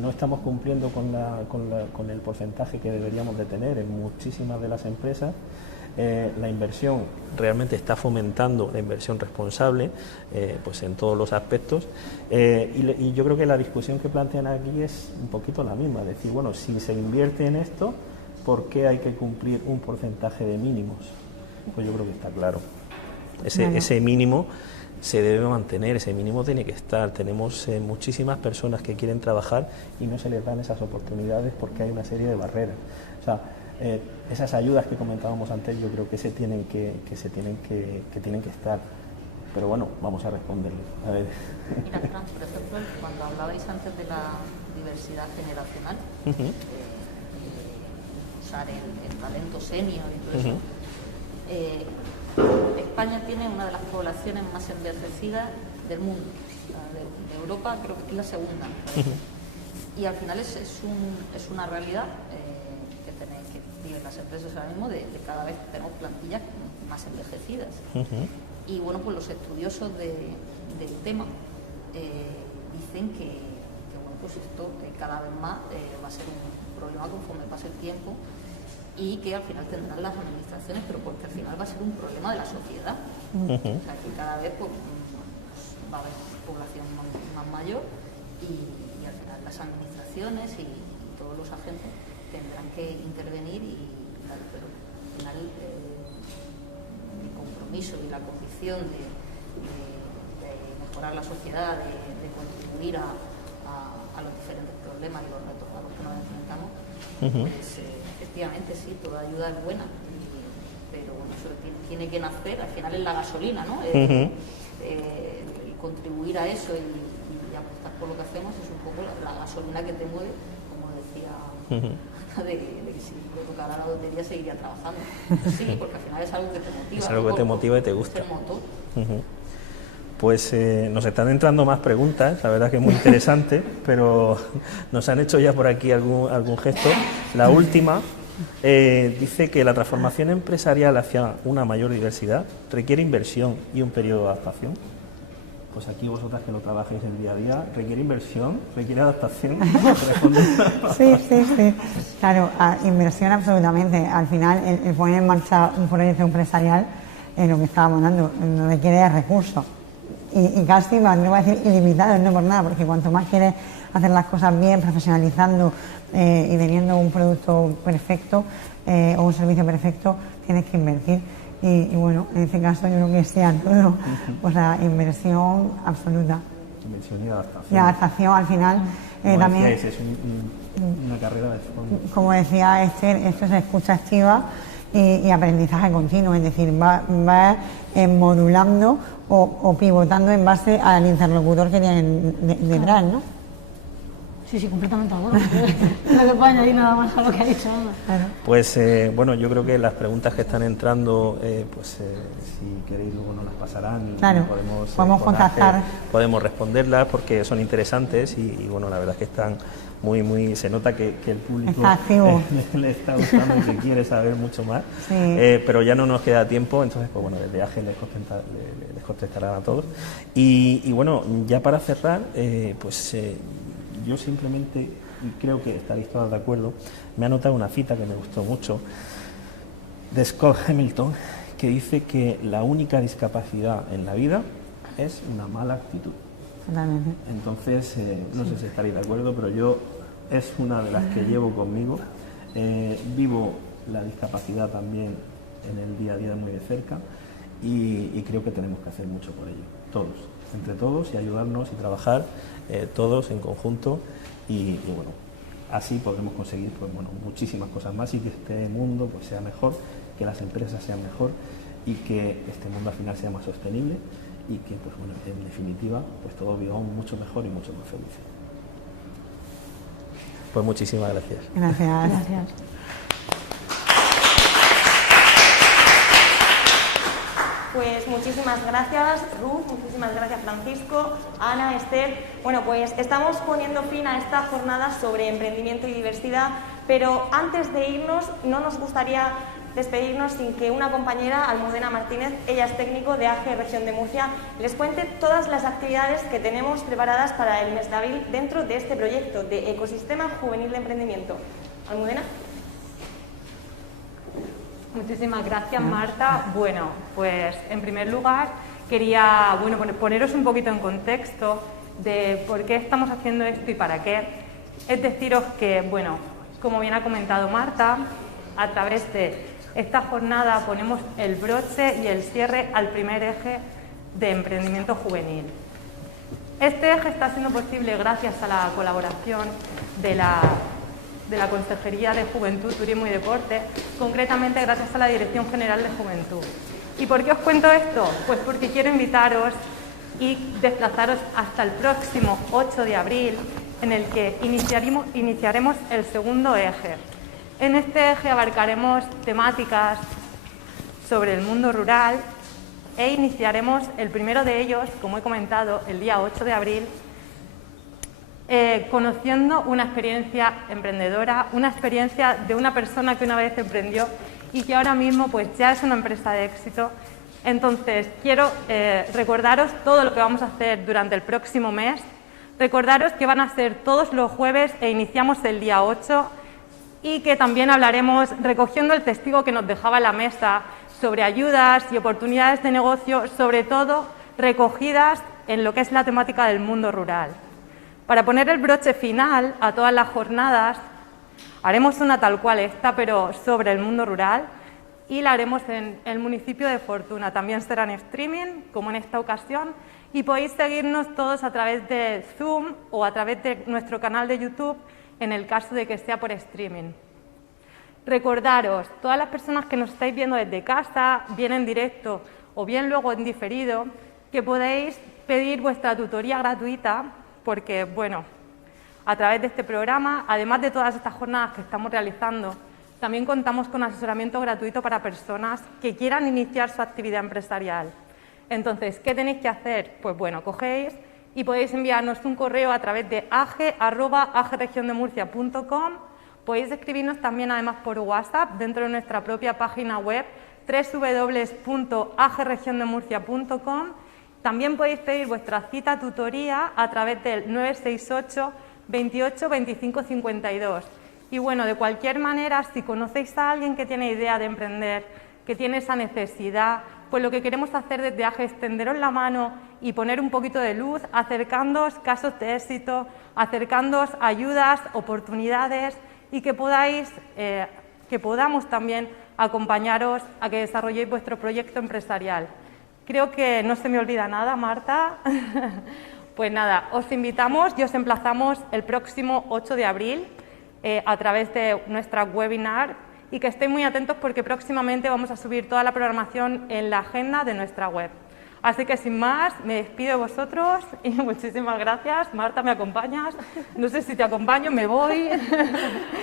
no estamos cumpliendo con el porcentaje que deberíamos de tener en muchísimas de las empresas. La inversión realmente está fomentando la inversión responsable, pues en todos los aspectos, y yo creo que la discusión que plantean aquí es un poquito la misma, es decir, bueno, si se invierte en esto, ¿por qué hay que cumplir un porcentaje de mínimos? Pues yo creo que está claro. Ese mínimo se debe mantener, ese mínimo tiene que estar. Tenemos muchísimas personas que quieren trabajar y no se les dan esas oportunidades porque hay una serie de barreras. O sea, esas ayudas que comentábamos antes, yo creo que tienen que estar. Pero bueno, vamos a responderle. A ver. Mira, Fran, por ejemplo, cuando hablabais antes de la diversidad generacional, usar el talento senior y todo eso, España tiene una de las poblaciones más envejecidas del mundo. De Europa creo que es la segunda. Y al final es una realidad que viven las empresas ahora mismo, de cada vez tenemos plantillas más envejecidas. Y bueno, pues los estudiosos del tema dicen que bueno, pues esto cada vez más va a ser un problema conforme pase el tiempo, y que al final tendrán las administraciones, pero porque al final va a ser un problema de la sociedad. O sea, que cada vez pues, va a haber población más mayor, y al final las administraciones y todos los agentes tendrán que intervenir, pero al final el compromiso y la convicción de mejorar la sociedad, de contribuir a los diferentes problemas y los retos a los que nos enfrentamos, pues efectivamente sí, toda ayuda es buena, pero bueno, eso tiene que nacer, al final es la gasolina, ¿no? El contribuir a eso y apostar por lo que hacemos es un poco la gasolina que te mueve, como decía, de que si le tocara la lotería seguiría trabajando. Pues sí, porque al final es algo que te motiva. Es algo que te motiva y te gusta. Es el motor. Pues nos están entrando más preguntas, la verdad que es muy interesante, pero nos han hecho ya por aquí algún gesto. La última dice que la transformación empresarial hacia una mayor diversidad requiere inversión y un periodo de adaptación. Pues aquí vosotras que lo trabajáis el día a día, ¿requiere inversión? ¿Requiere adaptación? Sí. Claro, inversión absolutamente. Al final, el poner en marcha un proyecto empresarial, lo que estábamos dando, requiere recursos. Y casi, me atrevo a decir, ilimitados, no por nada, porque cuanto más quieres hacer las cosas bien, profesionalizando y teniendo un producto perfecto o un servicio perfecto, tienes que invertir. Y bueno, en este caso yo creo que sea todo, o sea, inversión absoluta. inversión y adaptación. Y adaptación al final Como también. decíais, es una carrera de fondo. Como decía Esther, esto es escucha activa y aprendizaje continuo, es decir, va modulando o pivotando en base al interlocutor que tienen detrás, ¿no? Sí, completamente de acuerdo. No le puedo añadir nada más a lo que ha dicho Ana. Claro. Pues bueno, yo creo que las preguntas que están entrando, si queréis luego nos las pasarán. Claro, podemos contactar. Podemos responderlas porque son interesantes y bueno, la verdad es que están muy se nota que el público está activo. le está gustando y que quiere saber mucho más. Sí. Pero ya no nos queda tiempo, entonces pues bueno, desde AGE les contestarán a todos. Y bueno, ya para cerrar, yo simplemente, y creo que estaréis todas de acuerdo, me ha anotado una cita que me gustó mucho de Scott Hamilton, que dice que la única discapacidad en la vida es una mala actitud. Totalmente. Entonces, no sé si estaréis de acuerdo, pero yo es una de las que llevo conmigo. Vivo la discapacidad también en el día a día muy de cerca y creo que tenemos que hacer mucho por ello, todos, entre todos, y ayudarnos y trabajar todos en conjunto y bueno, así podremos conseguir pues, bueno, muchísimas cosas más y que este mundo pues, sea mejor, que las empresas sean mejor y que este mundo al final sea más sostenible y que pues, bueno, en definitiva pues, todos vivamos mucho mejor y mucho más felices. Pues muchísimas gracias. Gracias. Gracias. Pues muchísimas gracias, Ruth, muchísimas gracias, Francisco, Ana, Esther. Bueno, pues estamos poniendo fin a esta jornada sobre emprendimiento y diversidad, pero antes de irnos, no nos gustaría despedirnos sin que una compañera, Almudena Martínez, ella es técnico de AGE Región de Murcia, les cuente todas las actividades que tenemos preparadas para el mes de abril dentro de este proyecto de Ecosistema Juvenil de Emprendimiento. Almudena. Muchísimas gracias, Marta. Bueno, pues en primer lugar quería poneros un poquito en contexto de por qué estamos haciendo esto y para qué. Es deciros que, bueno, como bien ha comentado Marta, a través de esta jornada ponemos el broche y el cierre al primer eje de emprendimiento juvenil. Este eje está siendo posible gracias a la colaboración de la Consejería de Juventud, Turismo y Deporte, concretamente gracias a la Dirección General de Juventud. ¿Y por qué os cuento esto? Pues porque quiero invitaros y desplazaros hasta el próximo 8 de abril, en el que iniciaremos el segundo eje. En este eje abarcaremos temáticas sobre el mundo rural e iniciaremos el primero de ellos, como he comentado, el día 8 de abril, conociendo una experiencia emprendedora, una experiencia de una persona que una vez emprendió y que ahora mismo pues ya es una empresa de éxito. Entonces, quiero recordaros todo lo que vamos a hacer durante el próximo mes, recordaros que van a ser todos los jueves e iniciamos el día 8 y que también hablaremos, recogiendo el testigo que nos dejaba la mesa, sobre ayudas y oportunidades de negocio, sobre todo recogidas en lo que es la temática del mundo rural. Para poner el broche final a todas las jornadas, haremos una tal cual esta, pero sobre el mundo rural, y la haremos en el municipio de Fortuna. También será en streaming, como en esta ocasión, y podéis seguirnos todos a través de Zoom o a través de nuestro canal de YouTube, en el caso de que sea por streaming. Recordaros, todas las personas que nos estáis viendo desde casa, bien en directo o bien luego en diferido, que podéis pedir vuestra tutoría gratuita, porque, bueno, a través de este programa, además de todas estas jornadas que estamos realizando, también contamos con asesoramiento gratuito para personas que quieran iniciar su actividad empresarial. Entonces, ¿qué tenéis que hacer? Pues bueno, cogéis y podéis enviarnos un correo a través de age@ageregiondemurcia.com. Podéis escribirnos también, además, por WhatsApp, dentro de nuestra propia página web, www.ageregiondemurcia.com. También podéis pedir vuestra cita tutoría a través del 968 28 25 52. Y bueno, de cualquier manera, si conocéis a alguien que tiene idea de emprender, que tiene esa necesidad, pues lo que queremos hacer desde AGE es extenderos la mano y poner un poquito de luz, acercándoos casos de éxito, acercándoos ayudas, oportunidades y que podamos también acompañaros a que desarrolléis vuestro proyecto empresarial. Creo que no se me olvida nada, Marta. Pues nada, os invitamos y os emplazamos el próximo 8 de abril a través de nuestra webinar y que estéis muy atentos porque próximamente vamos a subir toda la programación en la agenda de nuestra web. Así que sin más, me despido de vosotros y muchísimas gracias. Marta, ¿me acompañas? No sé si te acompaño, me voy.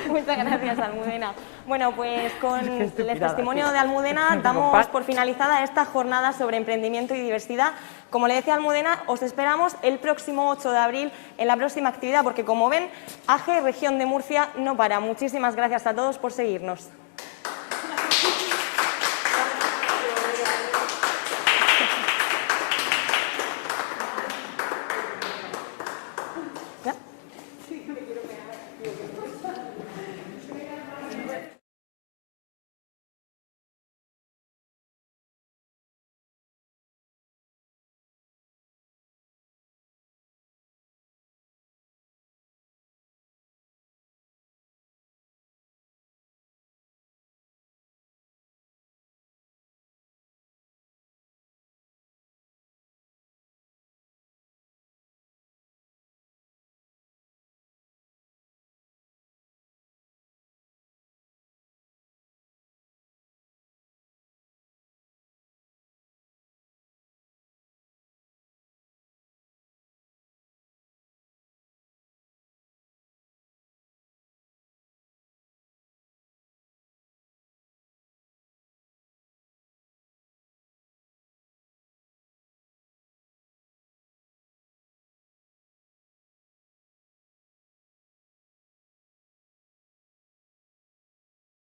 Muchas gracias, Almudena. Bueno, pues con el testimonio de Almudena damos por finalizada esta jornada sobre emprendimiento y diversidad. Como le decía Almudena, os esperamos el próximo 8 de abril en la próxima actividad porque, como ven, AGE Región de Murcia no para. Muchísimas gracias a todos por seguirnos.